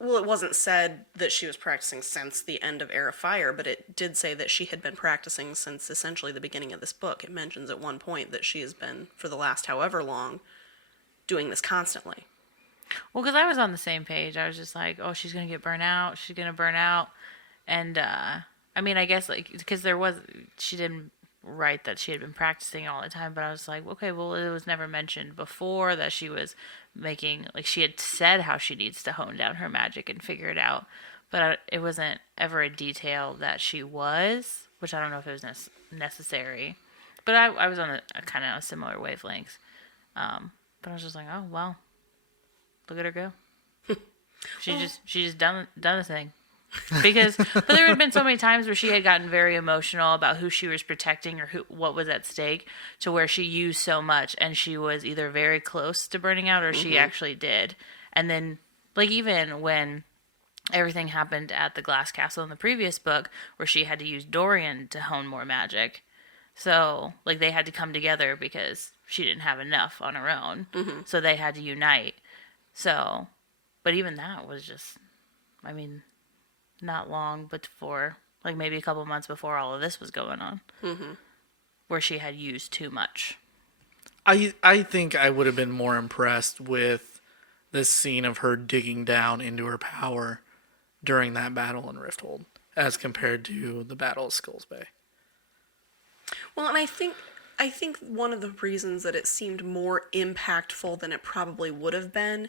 Well, it wasn't said that she was practicing since the end of Air of Fire, but it did say that she had been practicing since essentially the beginning of this book. It mentions at one point that she has been, for the last however long, doing this constantly. Well, because I was on the same page. I was just like, oh, she's going to get burnt out. She's going to burn out. And, I mean, I guess, like, because she didn't write that she had been practicing all the time, but I was like, okay, well, it was never mentioned before that she was making, like, she had said how she needs to hone down her magic and figure it out, but it wasn't ever a detail that she was, which I don't know if it was necessary, but I was on a kind of a similar wavelength, but I was just like, oh, well, look at her go. She just done the thing. But there had been so many times where she had gotten very emotional about who she was protecting or what was at stake, to where she used so much and she was either very close to burning out or she actually did. And then, like, even when everything happened at the Glass Castle in the previous book, where she had to use Dorian to hone more magic. So, like, they had to come together because she didn't have enough on her own. So they had to unite. So, but even that was just, I mean, not long before, like maybe a couple months before all of this was going on, where she had used too much. I think I would have been more impressed with this scene of her digging down into her power during that battle in Rifthold as compared to the Battle of Skulls Bay. Well, and I think one of the reasons that it seemed more impactful than it probably would have been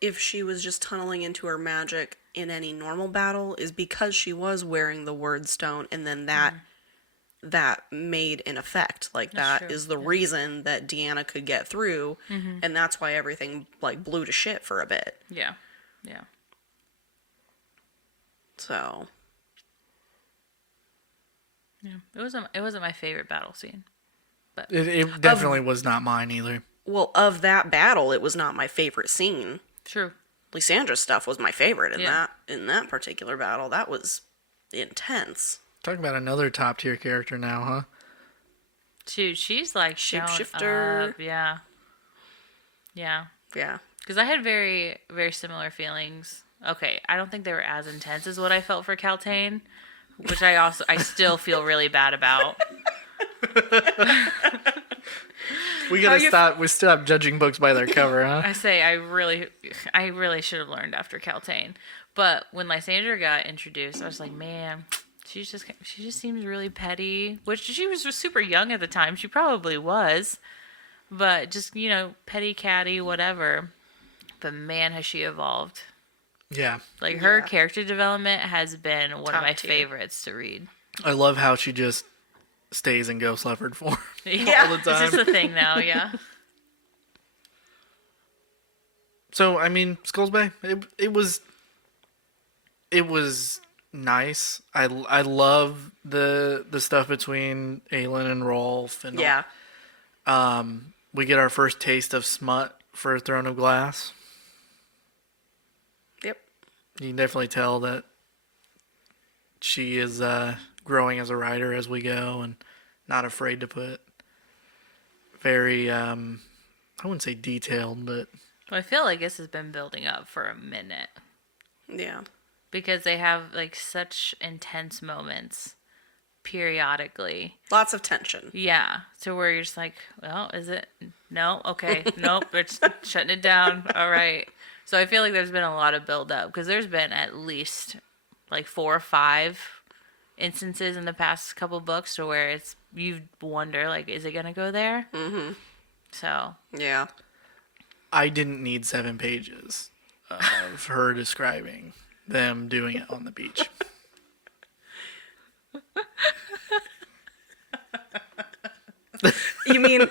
if she was just tunneling into her magic in any normal battle is because she was wearing the word stone, and then that made an effect. Like, That's that true. is the reason that Deanna could get through, and that's why everything, like, blew to shit for a bit. Yeah. So, Yeah. It wasn't my favorite battle scene. But It definitely was not mine either. well, of that battle, it was not my favorite scene. true. Lysandra's stuff was my favorite in Yeah. that particular battle. That was intense. Talk about another top tier character now, huh? Dude, she's like Shapeshifter. Up. Yeah. Yeah. Yeah. Because I had very, very similar feelings. Okay, I don't think they were as intense as what I felt for Caltaine, which I still feel really bad about. We gotta stop. We stop judging books by their cover, huh? I say I really should have learned after Caltaine. But when Lysandra got introduced, I was like, man, she just seems really petty. Which she was super young at the time. She probably was, but just petty catty, whatever. But man, has she evolved. Yeah. Like her character development has been one Top of my tier. favorites to read. I love how she just stays in Ghost Leopard form Yeah, all the it's time. just a thing now. Yeah. So I mean, Skulls Bay. It was nice. I love the stuff between Aelin and Rolf and Yeah. we get our first taste of smut for Throne of Glass. Yep. You can definitely tell that she is growing as a writer as we go, and not afraid to put very I wouldn't say detailed, but Well, I feel like this has been building up for a minute Yeah. because they have like such intense moments periodically. Lots of tension. Yeah, to where you're just like, well, is it? No, okay, nope, it's shutting it down. All right. So I feel like there's been a lot of build up because there's been at least like 4 or 5 instances in the past couple books to where you wonder like, is it gonna go there? Mm-hmm. So Yeah. I didn't need 7 pages of her describing them doing it on the beach. You mean,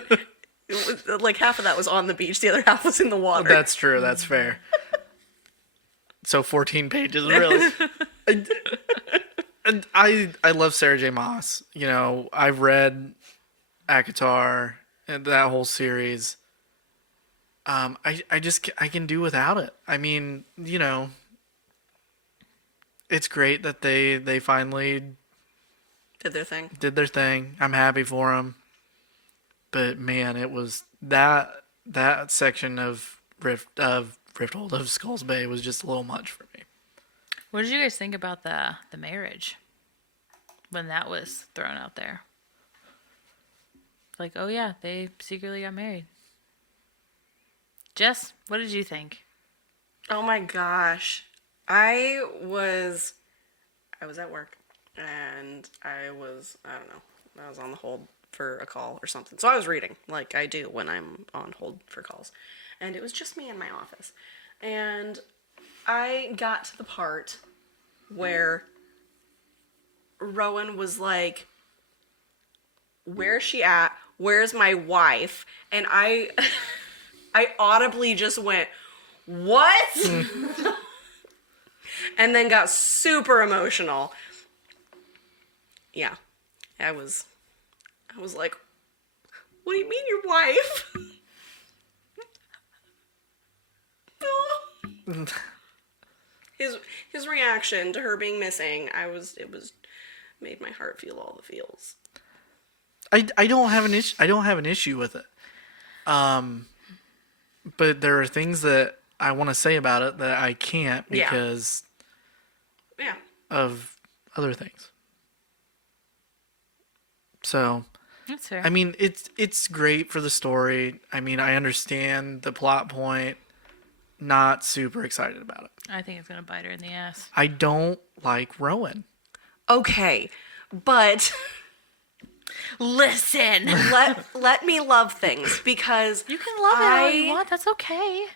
like half of that was on the beach, the other half was in the water. That's true. That's fair. So 14 pages, really. And I love Sarah J. Maas. You know, I've read ACOTAR and that whole series. I can do without it. I mean, you know, it's great that they finally Did their thing. did their thing. I'm happy for them. But man, it was that section of Rifthold of Skulls Bay was just a little much for me. what did you guys think about the marriage when that was thrown out there? Like, oh yeah, they secretly got married. Jess, what did you think? Oh my gosh. I was at work and I don't know, I was on the hold for a call or something. So I was reading, like I do when I'm on hold for calls. And it was just me in my office. And I got to the part where Rowan was like, where's she at? Where's my wife? And I audibly just went, what? And then got super emotional. Yeah. I was like, what do you mean your wife? His reaction to her being missing, made my heart feel all the feels. I don't have an issue. I don't have an issue with it. But there are things that I want to say about it that I can't because Yeah. of other things. So, That's fair. I mean, it's great for the story. I mean, I understand the plot point. Not super excited about it. I think it's gonna bite her in the ass. I don't like Rowan. Okay, but Listen, let me love things because you can love it all you want. That's okay.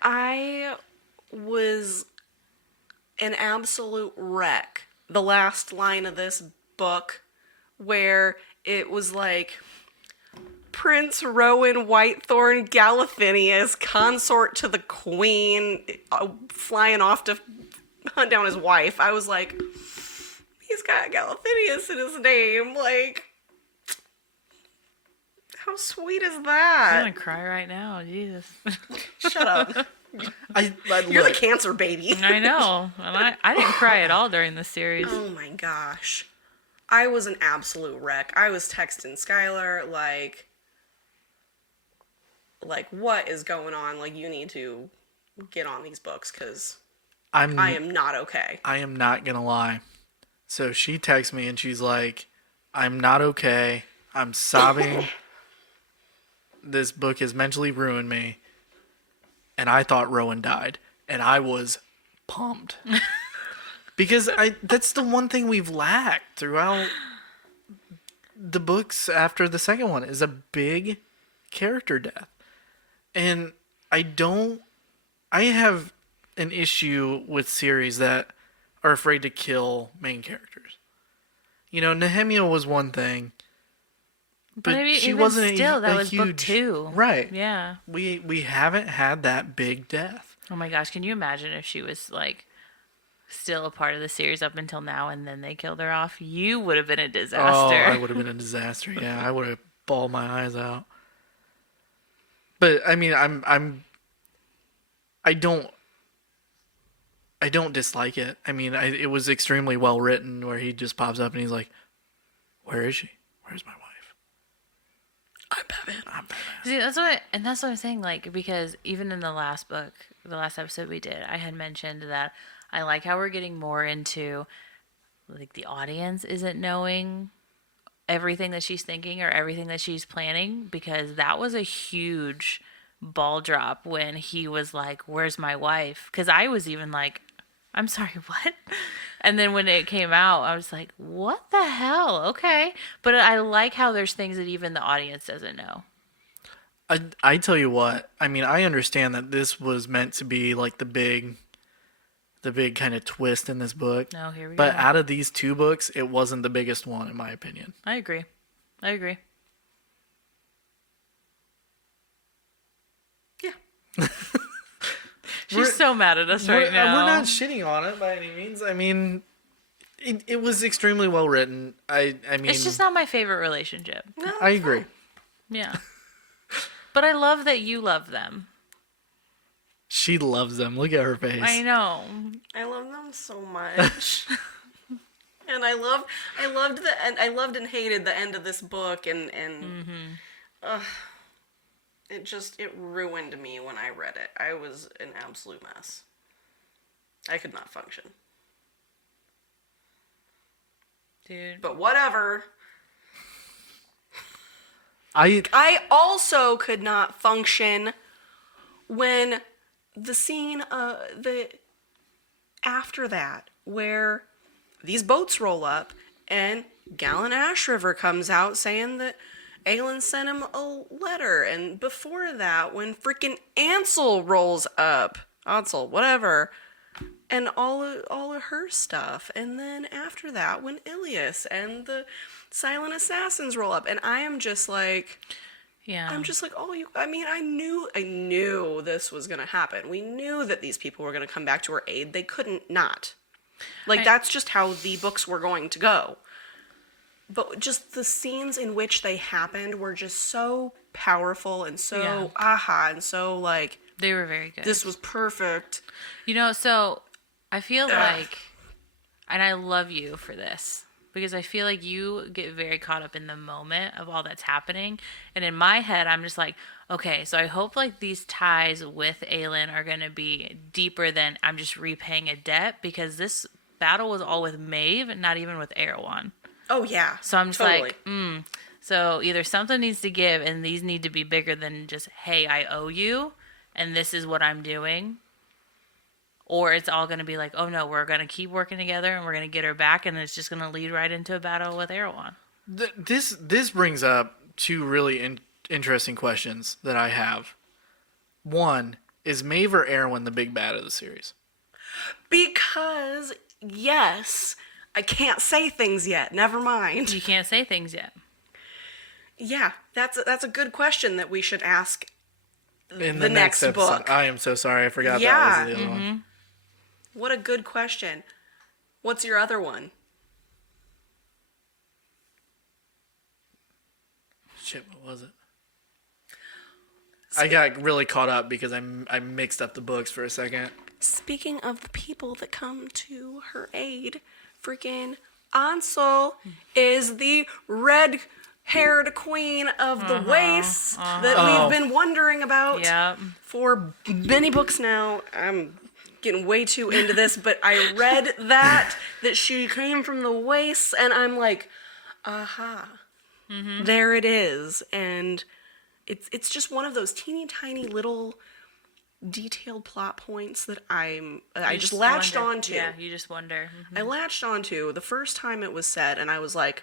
I was an absolute wreck the last line of this book where it was like Prince Rowan Whitethorn Galathinius, consort to the queen, flying off to hunt down his wife. I was like, he's got Galathinius in his name. Like, how sweet is I'm that? gonna cry right now. Jesus. Shut up. You're the look, cancer baby. I know. And I didn't cry at all during this series. Oh my gosh. I was an absolute wreck. I was texting Skyler, like, what is going on? Like, you need to get on these books, because I am not okay. I am not gonna lie. So she texts me and she's like, I'm not okay. I'm sobbing. This book has mentally ruined me. And I thought Rowan died. And I was pumped. Because that's the one thing we've lacked throughout the books after the second one is a big character death. And I have an issue with series that are afraid to kill main characters. You know, Nehemia was one thing, but she even wasn't still, that a was huge, book 2. right? Yeah. We haven't had that big death. Oh my gosh, can you imagine if she was like still a part of the series up until now and then they killed her off? You would have been a disaster. Oh, I would have been a disaster. Yeah, I would have bawled my eyes out. But I mean, I don't dislike it. I mean, it was extremely well written where he just pops up and he's like, where is she? Where's my wife? I'm Batman. See, that's what I'm saying, like, because even in the last book, the last episode we did, I had mentioned that I like how we're getting more into, like, the audience isn't knowing everything that she's thinking or everything that she's planning, because that was a huge ball drop when he was like, where's my wife? Because I was even like, I'm sorry, what? And then when it came out, I was like, what the hell? Okay. But I like how there's things that even the audience doesn't know. I tell you what, I mean, I understand that this was meant to be like the big kind of twist in this book. No, here we But go. out of these 2 books, it wasn't the biggest one, in my opinion. I agree. Yeah. She's so mad at us right now. We're not shitting on it by any means. I mean, it was extremely well written. I mean, It's just not my favorite relationship. No, I agree. Yeah. But I love that you love them. She loves them. Look at her face. I know. I love them so much. And I loved and hated the end of this book, and it ruined me when I read it. I was an absolute mess. I could not function. Dude. But whatever. I also could not function when the scene after that, where these boats roll up and Gallon Ash River comes out saying that Aelin sent him a letter, and before that, when freaking Ansel rolls up, Ansel, whatever, and all of her stuff, and then after that, when Ilias and the Silent Assassins roll up, and I am just like, Yeah. I'm just like, I knew this was gonna happen. We knew that these people were gonna come back to her aid. They couldn't not. Like, that's just how the books were going to go. But just the scenes in which they happened were just so powerful and so and so, like, They were very good. this was perfect. You know, so I feel like, and I love you for this, because I feel like you get very caught up in the moment of all that's happening. And in my head, I'm just like, okay, so I hope like these ties with Aelin are going to be deeper than I'm just repaying a debt, because this battle was all with Maeve and not even with Erewhon. Oh, yeah. So I'm just totally. like, so either something needs to give and these need to be bigger than just, hey, I owe you and this is what I'm doing. Or it's all going to be like, oh no, we're going to keep working together and we're going to get her back, and it's just going to lead right into a battle with Erewhon. This brings up 2 really interesting questions that I have. One, is Maeve or Erewhon the big bad of the series? Because, yes, I can't say things yet. Never mind. You can't say things yet. Yeah, that's a good question that we should ask In the next episode. book. I am so sorry. I forgot Yeah. that was the other one. What a good question. What's your other one? Shit, what was it? I got really caught up because I mixed up the books for a second. Speaking of the people that come to her aid, freaking Ansel is the red-haired queen of the waste that we've been wondering about Yep. for many books now. I'm getting way too into this, but I read that she came from the waste, and I'm like, aha, there it is. And it's just one of those teeny tiny little detailed plot points that I just latched wonder. onto. Yeah, you just wonder. I latched onto the first time it was said, and I was like,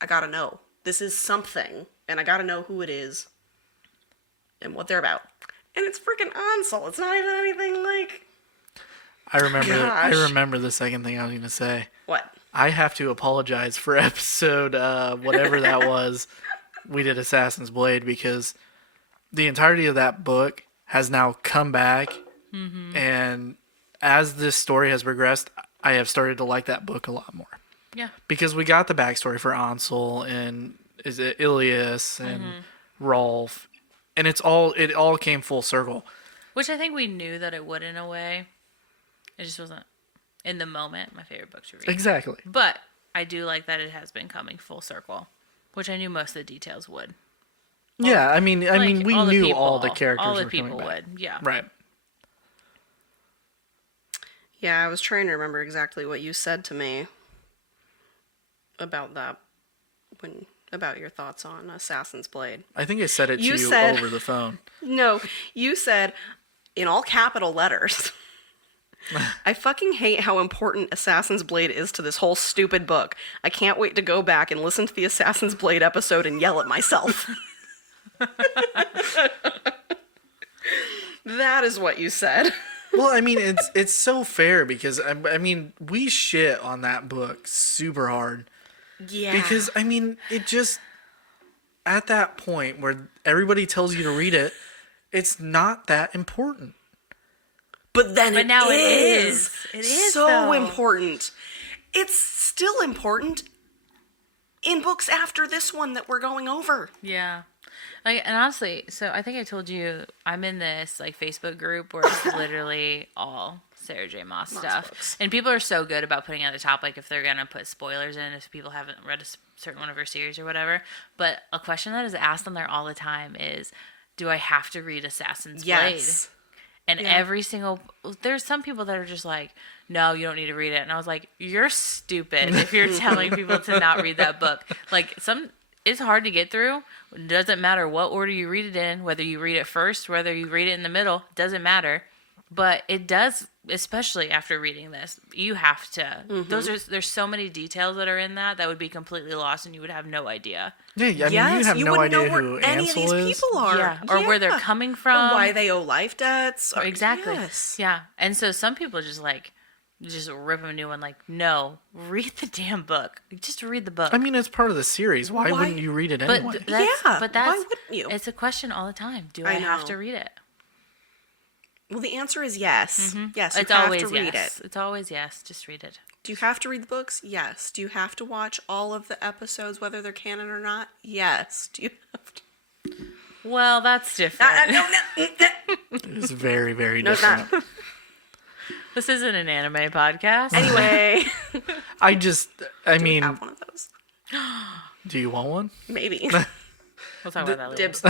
I gotta know. This is something, and I gotta know who it is and what they're about. And it's freaking Ansel. It's not even anything like... I Gosh. remember the second thing I was going to say. What? I have to apologize for episode whatever that was. We did Assassin's Blade, because the entirety of that book has now come back, and as this story has progressed, I have started to like that book a lot more. Yeah. Because we got the backstory for Ansel and is it Ilias and Rolf, and it all came full circle. Which I think we knew that it would in a way. It just wasn't, in the moment, my favorite book to read. Exactly. But I do like that it has been coming full circle, which I knew most of the details would. Yeah, I mean, we all the knew people- all the characters all the were coming people back. would, yeah. Right. Yeah, I was trying to remember exactly what you said to me about that, about your thoughts on Assassin's Blade. I think I said it to You you said- over the phone. No, you said, in all capital letters, I fucking hate how important Assassin's Blade is to this whole stupid book. I can't wait to go back and listen to the Assassin's Blade episode and yell at myself. That is what you said. Well, I mean, it's so fair, because I mean, we shit on that book super hard. Yeah. Because, I mean, it just, at that point where everybody tells you to read it, it's not that important. But then But now it is. It is, so though. important. It's still important in books after this one that we're going over. Yeah. Like, and honestly, so I think I told you I'm in this like Facebook group where it's literally all Sarah J. Maas stuff. books. And people are so good about putting at the top, like if they're going to put spoilers in, if people haven't read a certain one of her series or whatever. But a question that is asked on there all the time is, do I have to read Assassin's Blade? And every single, there's some people that are just like, no, you don't need to read it. And I was like, you're stupid if you're telling people to not read that book. Like, it's hard to get through. It doesn't matter what order you read it in, whether you read it first, whether you read it in the middle, doesn't matter. But it does, especially after reading this, you have to. There's so many details that are in that would be completely lost, and you would have no idea. Yeah, I mean, you have no wouldn't idea know where who any Ansel of these is. people are. Yeah, or where they're coming from. Or why they owe life debts. Or, Exactly. Yes. Yeah. And so some people just rip a new one. Like, no, read the damn book. Just read the book. I mean, it's part of the series. Why wouldn't you read it anyway? Yeah, but why wouldn't you? It's a question all the time. Do I I have know. to read it? Well, the answer is yes. Yes, you It's have always to read yes. it. It's always yes. Just read it. Do you have to read the books? Yes. Do you have to watch all of the episodes, whether they're canon or not? Yes. Do you have to? Well, that's different. No. It's very, very No, it's different. not. This isn't an anime podcast. Anyway, I I mean, have one of those. do you want one? Maybe. We'll talk about that later. Dibs.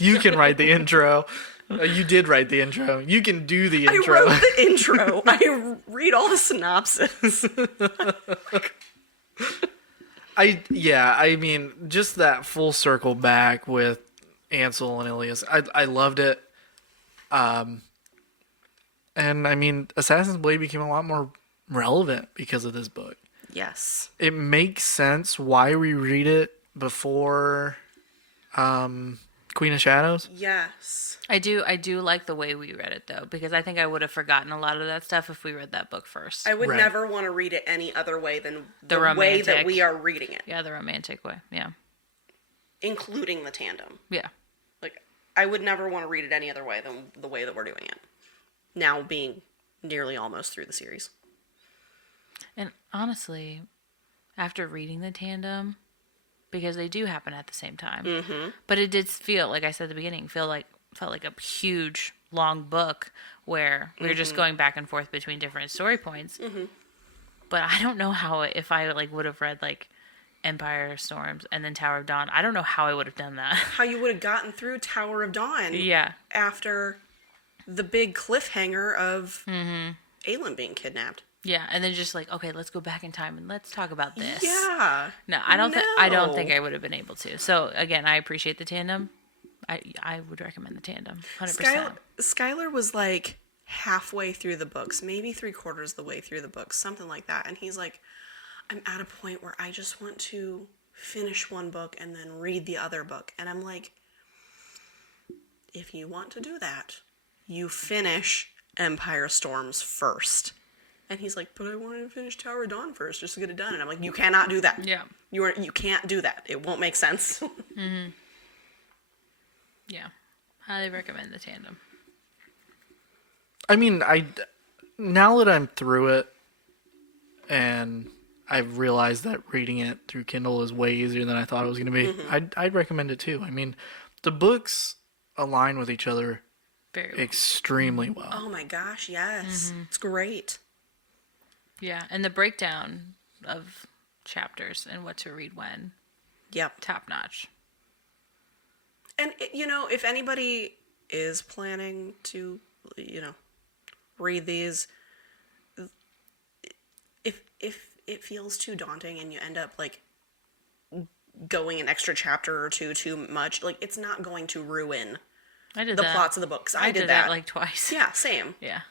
You can write the intro. You did write the intro. You can do the I intro. wrote the intro. I read all the synopsis. I mean, just that full circle back with Ansel and Ilias. I loved it. And I mean, Assassin's Blade became a lot more relevant because of this book. Yes. It makes sense why we read it before Queen of Shadows. Yes. I do like the way we read it though, because I think I would have forgotten a lot of that stuff if we read that book first. I would Right. never want to read it any other way than The way that romantic. we are reading it, Yeah, the romantic way. Yeah. including the tandem. Yeah. Like, I would never want to read it any other way than the way that we're doing it. Now being nearly almost through the series. And honestly, after reading the tandem, because they do happen at the same time, but it did feel, like I said at the beginning, felt like a huge long book where we were just going back and forth between different story points. But I don't know how, if I like would have read like Empire Storms and then Tower of Dawn, I don't know how I would have done that. How you would have gotten through Tower of Dawn Yeah. after the big cliffhanger of Aelin being kidnapped. Yeah, and then just like, okay, let's go back in time and let's talk about this. Yeah. No, I don't think No. I would have been able to. So again, I appreciate the tandem. I would recommend the tandem, 100%. Skyler was like halfway through the books, maybe 3/4 the way through the books, something like that. And he's like, I'm at a point where I just want to finish one book and then read the other book. And I'm like, if you want to do that, you finish Empire Storms first. And he's like, but I wanted to finish Tower of Dawn first just to get it done. And I'm like, you cannot do that. Yeah. You can't do that. It won't make sense. Yeah. Highly recommend the tandem. I mean, now that I'm through it, and I've realized that reading it through Kindle is way easier than I thought it was going to be. I'd recommend it too. I mean, the books align with each other Very well. extremely well. Oh my gosh, yes. It's great. Yeah, and the breakdown of chapters and what to read when, Yep. top notch. And, if anybody is planning to, read these, if it feels too daunting and you end up, like, going an extra chapter or two too much, like, it's not going to ruin I did the that. plots of the books. I did that that. like twice. Yeah, same. Yeah.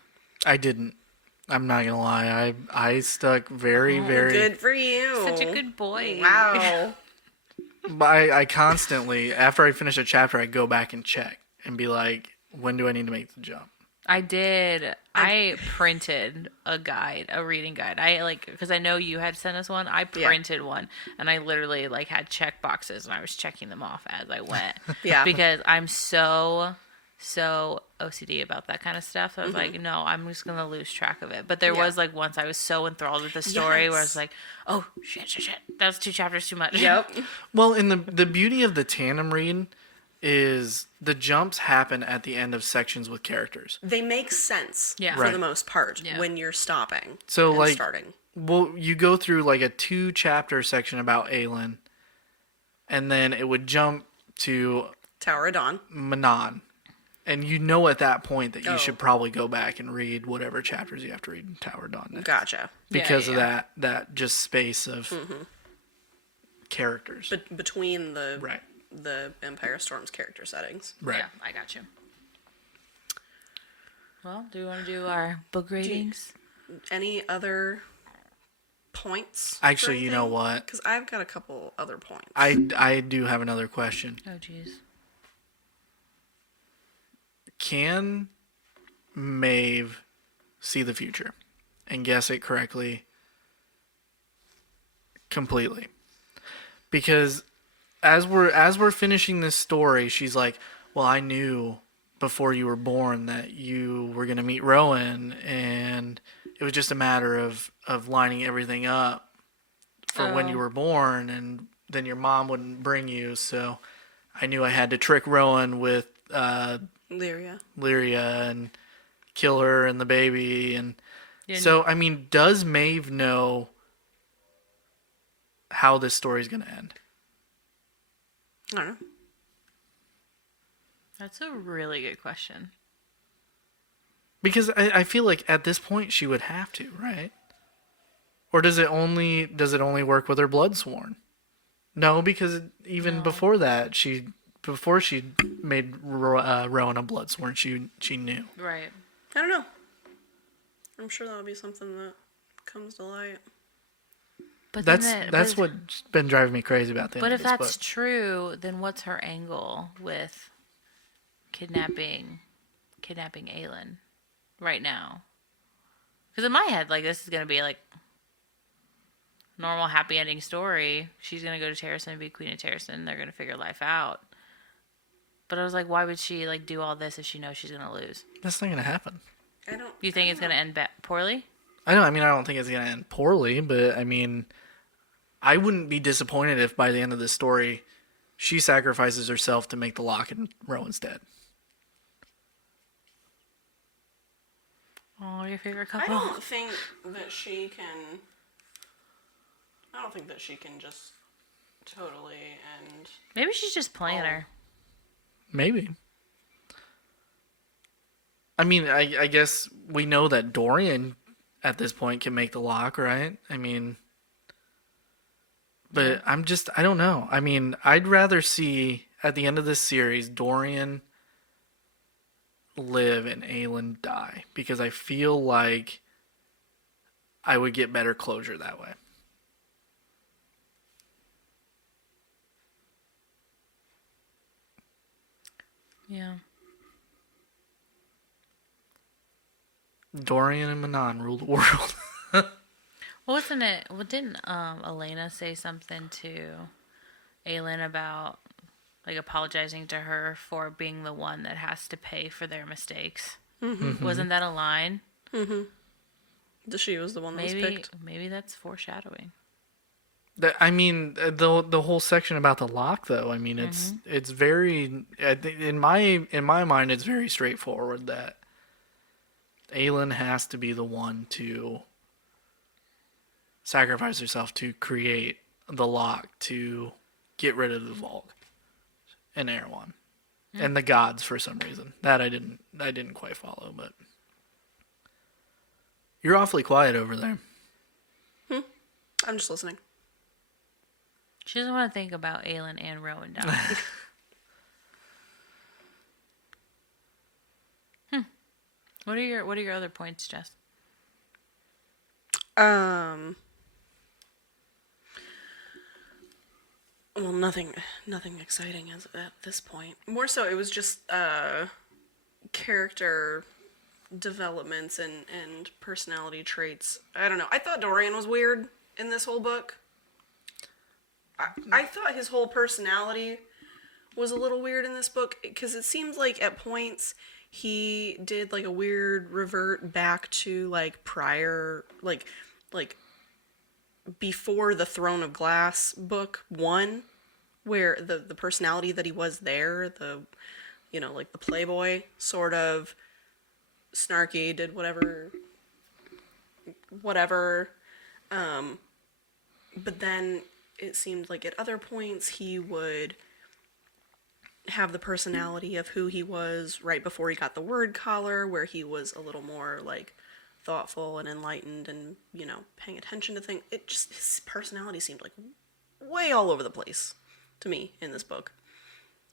I didn't. I'm not gonna lie. I stuck very. Good for you. Such a good boy. Wow. But I constantly, after I finish a chapter, I go back and check and be like, when do I need to make the jump? I did. I printed a guide, a reading guide. Because I know you had sent us one. I printed one, and I literally had check boxes, and I was checking them off as I went. Yeah. Because I'm so OCD about that kind of stuff. So I was like, no, I'm just gonna lose track of it. But there was once I was so enthralled with the story where I was like, oh shit, that's 2 chapters too much. Yep. Well, and the beauty of the tandem read is the jumps happen at the end of sections with characters. They make sense Yeah. for Right. the most part Yeah. when you're stopping So and like, starting. well, you go through like a 2-chapter section about Aelin, and then it would jump to Tower of Dawn. Manon. And you know at that point that you Oh. should probably go back and read whatever chapters you have to read in Tower of Dawn next. Gotcha. Because of Yeah. that just space of characters. But between the Right. Empire Storms character settings. Right. Yeah, I got you. Well, do we want to do our book ratings? Any other points? Actually, you know what? Because I've got a couple other points. I do have another question. Oh, jeez. Can Maeve see the future and guess it correctly completely? Because as we're finishing this story, she's like, well, I knew before you were born that you were going to meet Rowan, and it was just a matter of lining everything up for when you were born, and then your mom wouldn't bring you, so I knew I had to trick Rowan with Lyria. and kill her and the baby. And Yeah, so, I mean, does Maeve know how this story's going to end? I don't know. That's a really good question. Because I feel like at this point she would have to, right? Or does it only work with her blood sworn? No, because even before that, before she made Rowan a blood sworn, she knew. Right. I don't know. I'm sure that'll be something that comes to light. But That's what's been driving me crazy about the But end if of this that's book. true, then what's her angle with kidnapping Aelin right now? Because in my head, this is gonna be normal happy ending story. She's gonna go to Terrace and be Queen of Terrace, and they're gonna figure life out. But I was like, why would she do all this if she knows she's gonna lose? That's not going to happen. I don't. You think it's gonna end poorly? I don't think it's going to end poorly, but I mean, I wouldn't be disappointed if by the end of the story, she sacrifices herself to make the lock and Rowan's dead. Oh, your favorite I couple? don't think that she can I don't think that she can just totally and... Maybe she's just playing her. Maybe. I mean, I guess we know that Dorian at this point can make the lock, right? I mean, but I don't know. I mean, I'd rather see at the end of this series Dorian live and Aelin die, because I feel like I would get better closure that way. Yeah. Dorian and Manon rule the world. Well, wasn't it? Well, didn't Elena say something to Aelin about like apologizing to her for being the one that has to pay for their mistakes? Mm-hmm. Wasn't that a line? Mm-hmm. She was the one that was picked. Maybe that's foreshadowing. I mean, the whole section about the lock, though. I mean, it's very, in my mind, it's very straightforward that Aelin has to be the one to sacrifice herself to create the lock to get rid of the Volk and Erewhon and the gods for some reason. That I didn't quite follow, but you're awfully quiet over there. I'm just listening. She doesn't want to think about Aelin and Rowan dying. What are your other points, Jess? Well, nothing exciting as at this point. More so, it was just character developments and personality traits. I don't know. I thought Dorian was weird in this whole book. I thought his whole personality was a little weird in this book, because it seems like at points he did like a weird revert back to like prior, like before the Throne of Glass book 1, where the personality that he was there, the, you know, like the playboy, sort of snarky, did whatever, but then it seemed like at other points he would have the personality of who he was right before he got the word collar, where he was a little more like thoughtful and enlightened and, you know, paying attention to things. It just, his personality seemed like way all over the place to me in this book.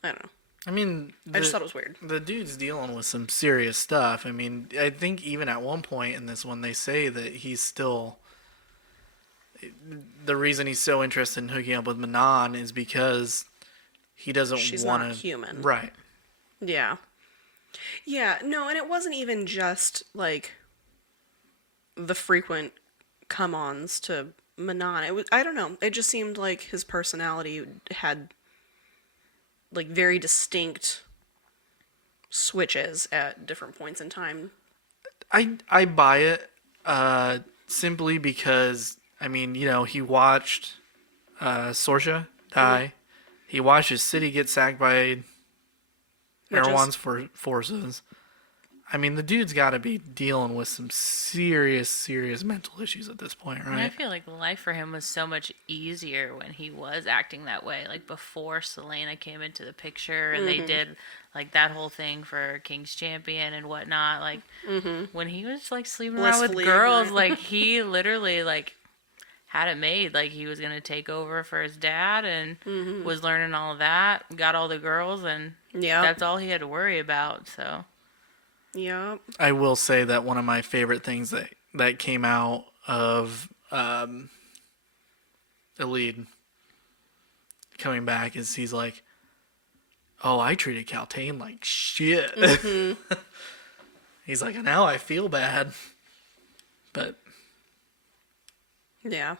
I don't know. I mean, I just thought it was weird. The dude's dealing with some serious stuff. I mean, I think even at one point in this one, they say that he's still... The reason he's so interested in hooking up with Manon is because he doesn't want to... She's not human. Right. Yeah. Yeah, no, and it wasn't even just, like, the frequent come-ons to Manon. It was, I don't know, it just seemed like his personality had, like, very distinct switches at different points in time. I buy it simply because, I mean, you know, he watched Sorsha die. He watched his city get sacked by Erewhon's forces. I mean, the dude's got to be dealing with some serious mental issues at this point, right? And I feel like life for him was so much easier when he was acting that way. Like before Selena came into the picture and they did like that whole thing for King's Champion and whatnot. Like when he was like sleeping around with girls, like he literally like had it made. Like he was going to take over for his dad and was learning all of that, got all the girls, and that's all he had to worry about. So... Yeah. I will say that one of my favorite things that came out of Elide coming back is he's like, "Oh, I treated Caltaine like shit." He's like, "Now I feel bad." But yeah.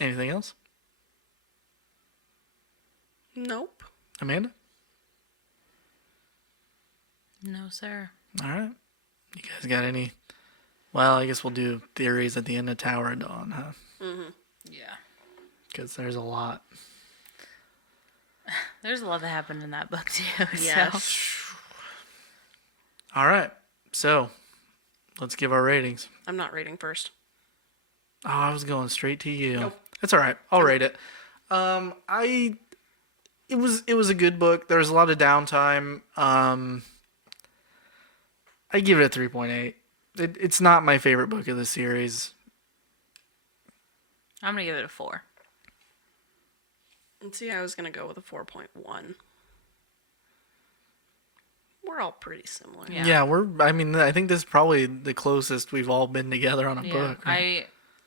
Anything else? Nope. Amanda? No, sir. All right. You guys got any? Well, I guess we'll do theories at the end of Tower of Dawn, huh? Yeah. Because there's a lot. There's a lot that happened in that book, too. Yes. So. All right. So, let's give our ratings. I'm not rating first. Oh, I was going straight to you. Nope. It's all right. I'll rate it. It was a good book. There was a lot of downtime. I give it a 3.8. It's not my favorite book of the series. I'm going to give it a 4. And see, I was going to go with a 4.1. We're all pretty similar. Yeah. I think this is probably the closest we've all been together on a book. Right?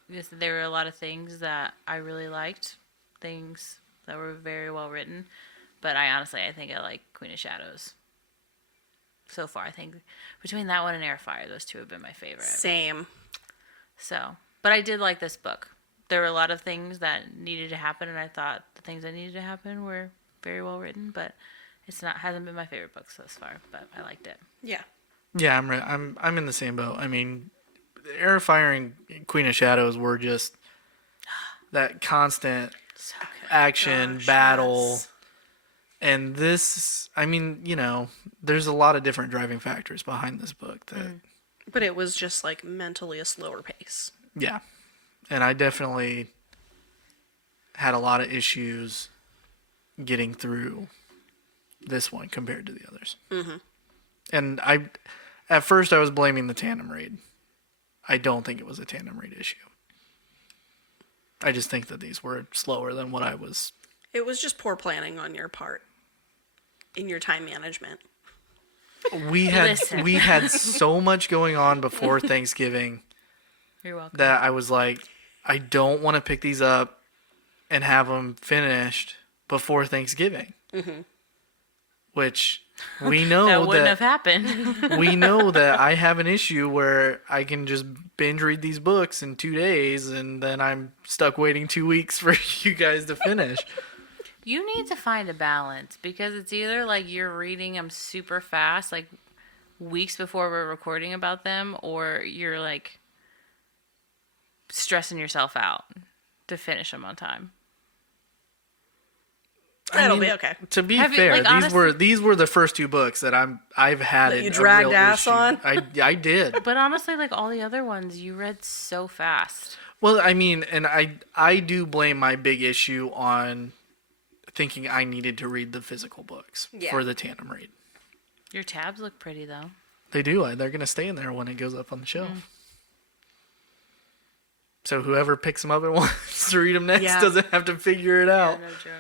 There were a lot of things that I really liked. Things that were very well written. But I think I like Queen of Shadows. So far, I think between that one and Airfire, those two have been my favorite. Same. So, but I did like this book. There were a lot of things that needed to happen, and I thought the things that needed to happen were very well written. But hasn't been my favorite book thus far. But I liked it. Yeah. Yeah, I'm in the same boat. I mean, Airfire and Queen of Shadows were just that constant So good. action Gosh, battle. yes. And this, there's a lot of different driving factors behind this book. But it was just like mentally a slower pace. Yeah. And I definitely had a lot of issues getting through this one compared to the others. Mm-hmm. And at first I was blaming the tandem read. I don't think it was a tandem read issue. I just think that these were slower than what I was. It was just poor planning on your part in your time management. We had Listen. so much going on before Thanksgiving You're welcome. that I was like, I don't want to pick these up and have them finished before Thanksgiving. Mm-hmm. Which we know that wouldn't have happened. we know that I have an issue where I can just binge read these books in 2 days and then I'm stuck waiting 2 weeks for you guys to finish. You need to find a balance because it's either like you're reading them super fast, like weeks before we're recording about them, or you're like stressing yourself out to finish them on time. That'll be okay. To be Have you- fair, like, these were the first 2 books that I've had That you a dragged real ass issue. on? I did. But honestly, like all the other ones, you read so fast. Well, and I do blame my big issue on thinking I needed to read the physical books for the tandem read. Your tabs look pretty though. They do. They're going to stay in there when it goes up on the shelf. So whoever picks them up and wants to read them next doesn't have to figure it out. No joke.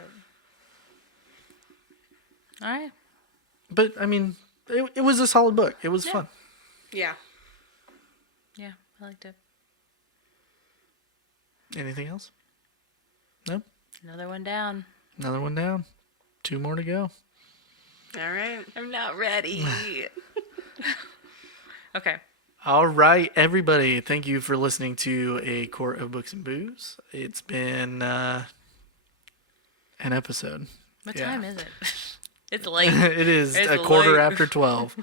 All right. But, it was a solid book. It was fun. Yeah. Yeah, I liked it. Anything else? No? Another one down. Another one down. 2 more to go. All right. I'm not ready. Okay. All right, everybody. Thank you for listening to A Court of Books and Booze. It's been an episode. What time is it? It's late. It is It's a quarter late. after 12.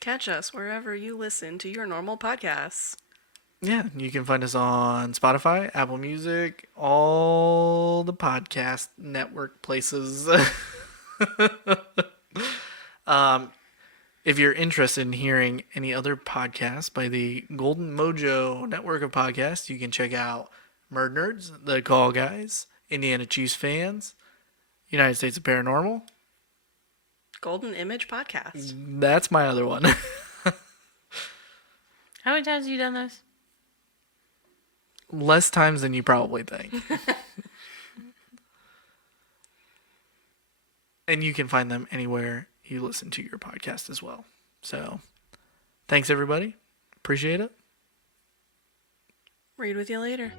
Catch us wherever you listen to your normal podcasts. Yeah, you can find us on Spotify, Apple Music, all the podcast network places. If you're interested in hearing any other podcasts by the Golden Mojo network of podcasts, you can check out MurdNerds, The Call Guys, Indiana Chiefs Fans, United States of Paranormal. Golden Image Podcast. That's my other one. How many times have you done this? Less times than you probably think. And you can find them anywhere you listen to your podcast as well. So, thanks everybody. Appreciate it. Read with you later.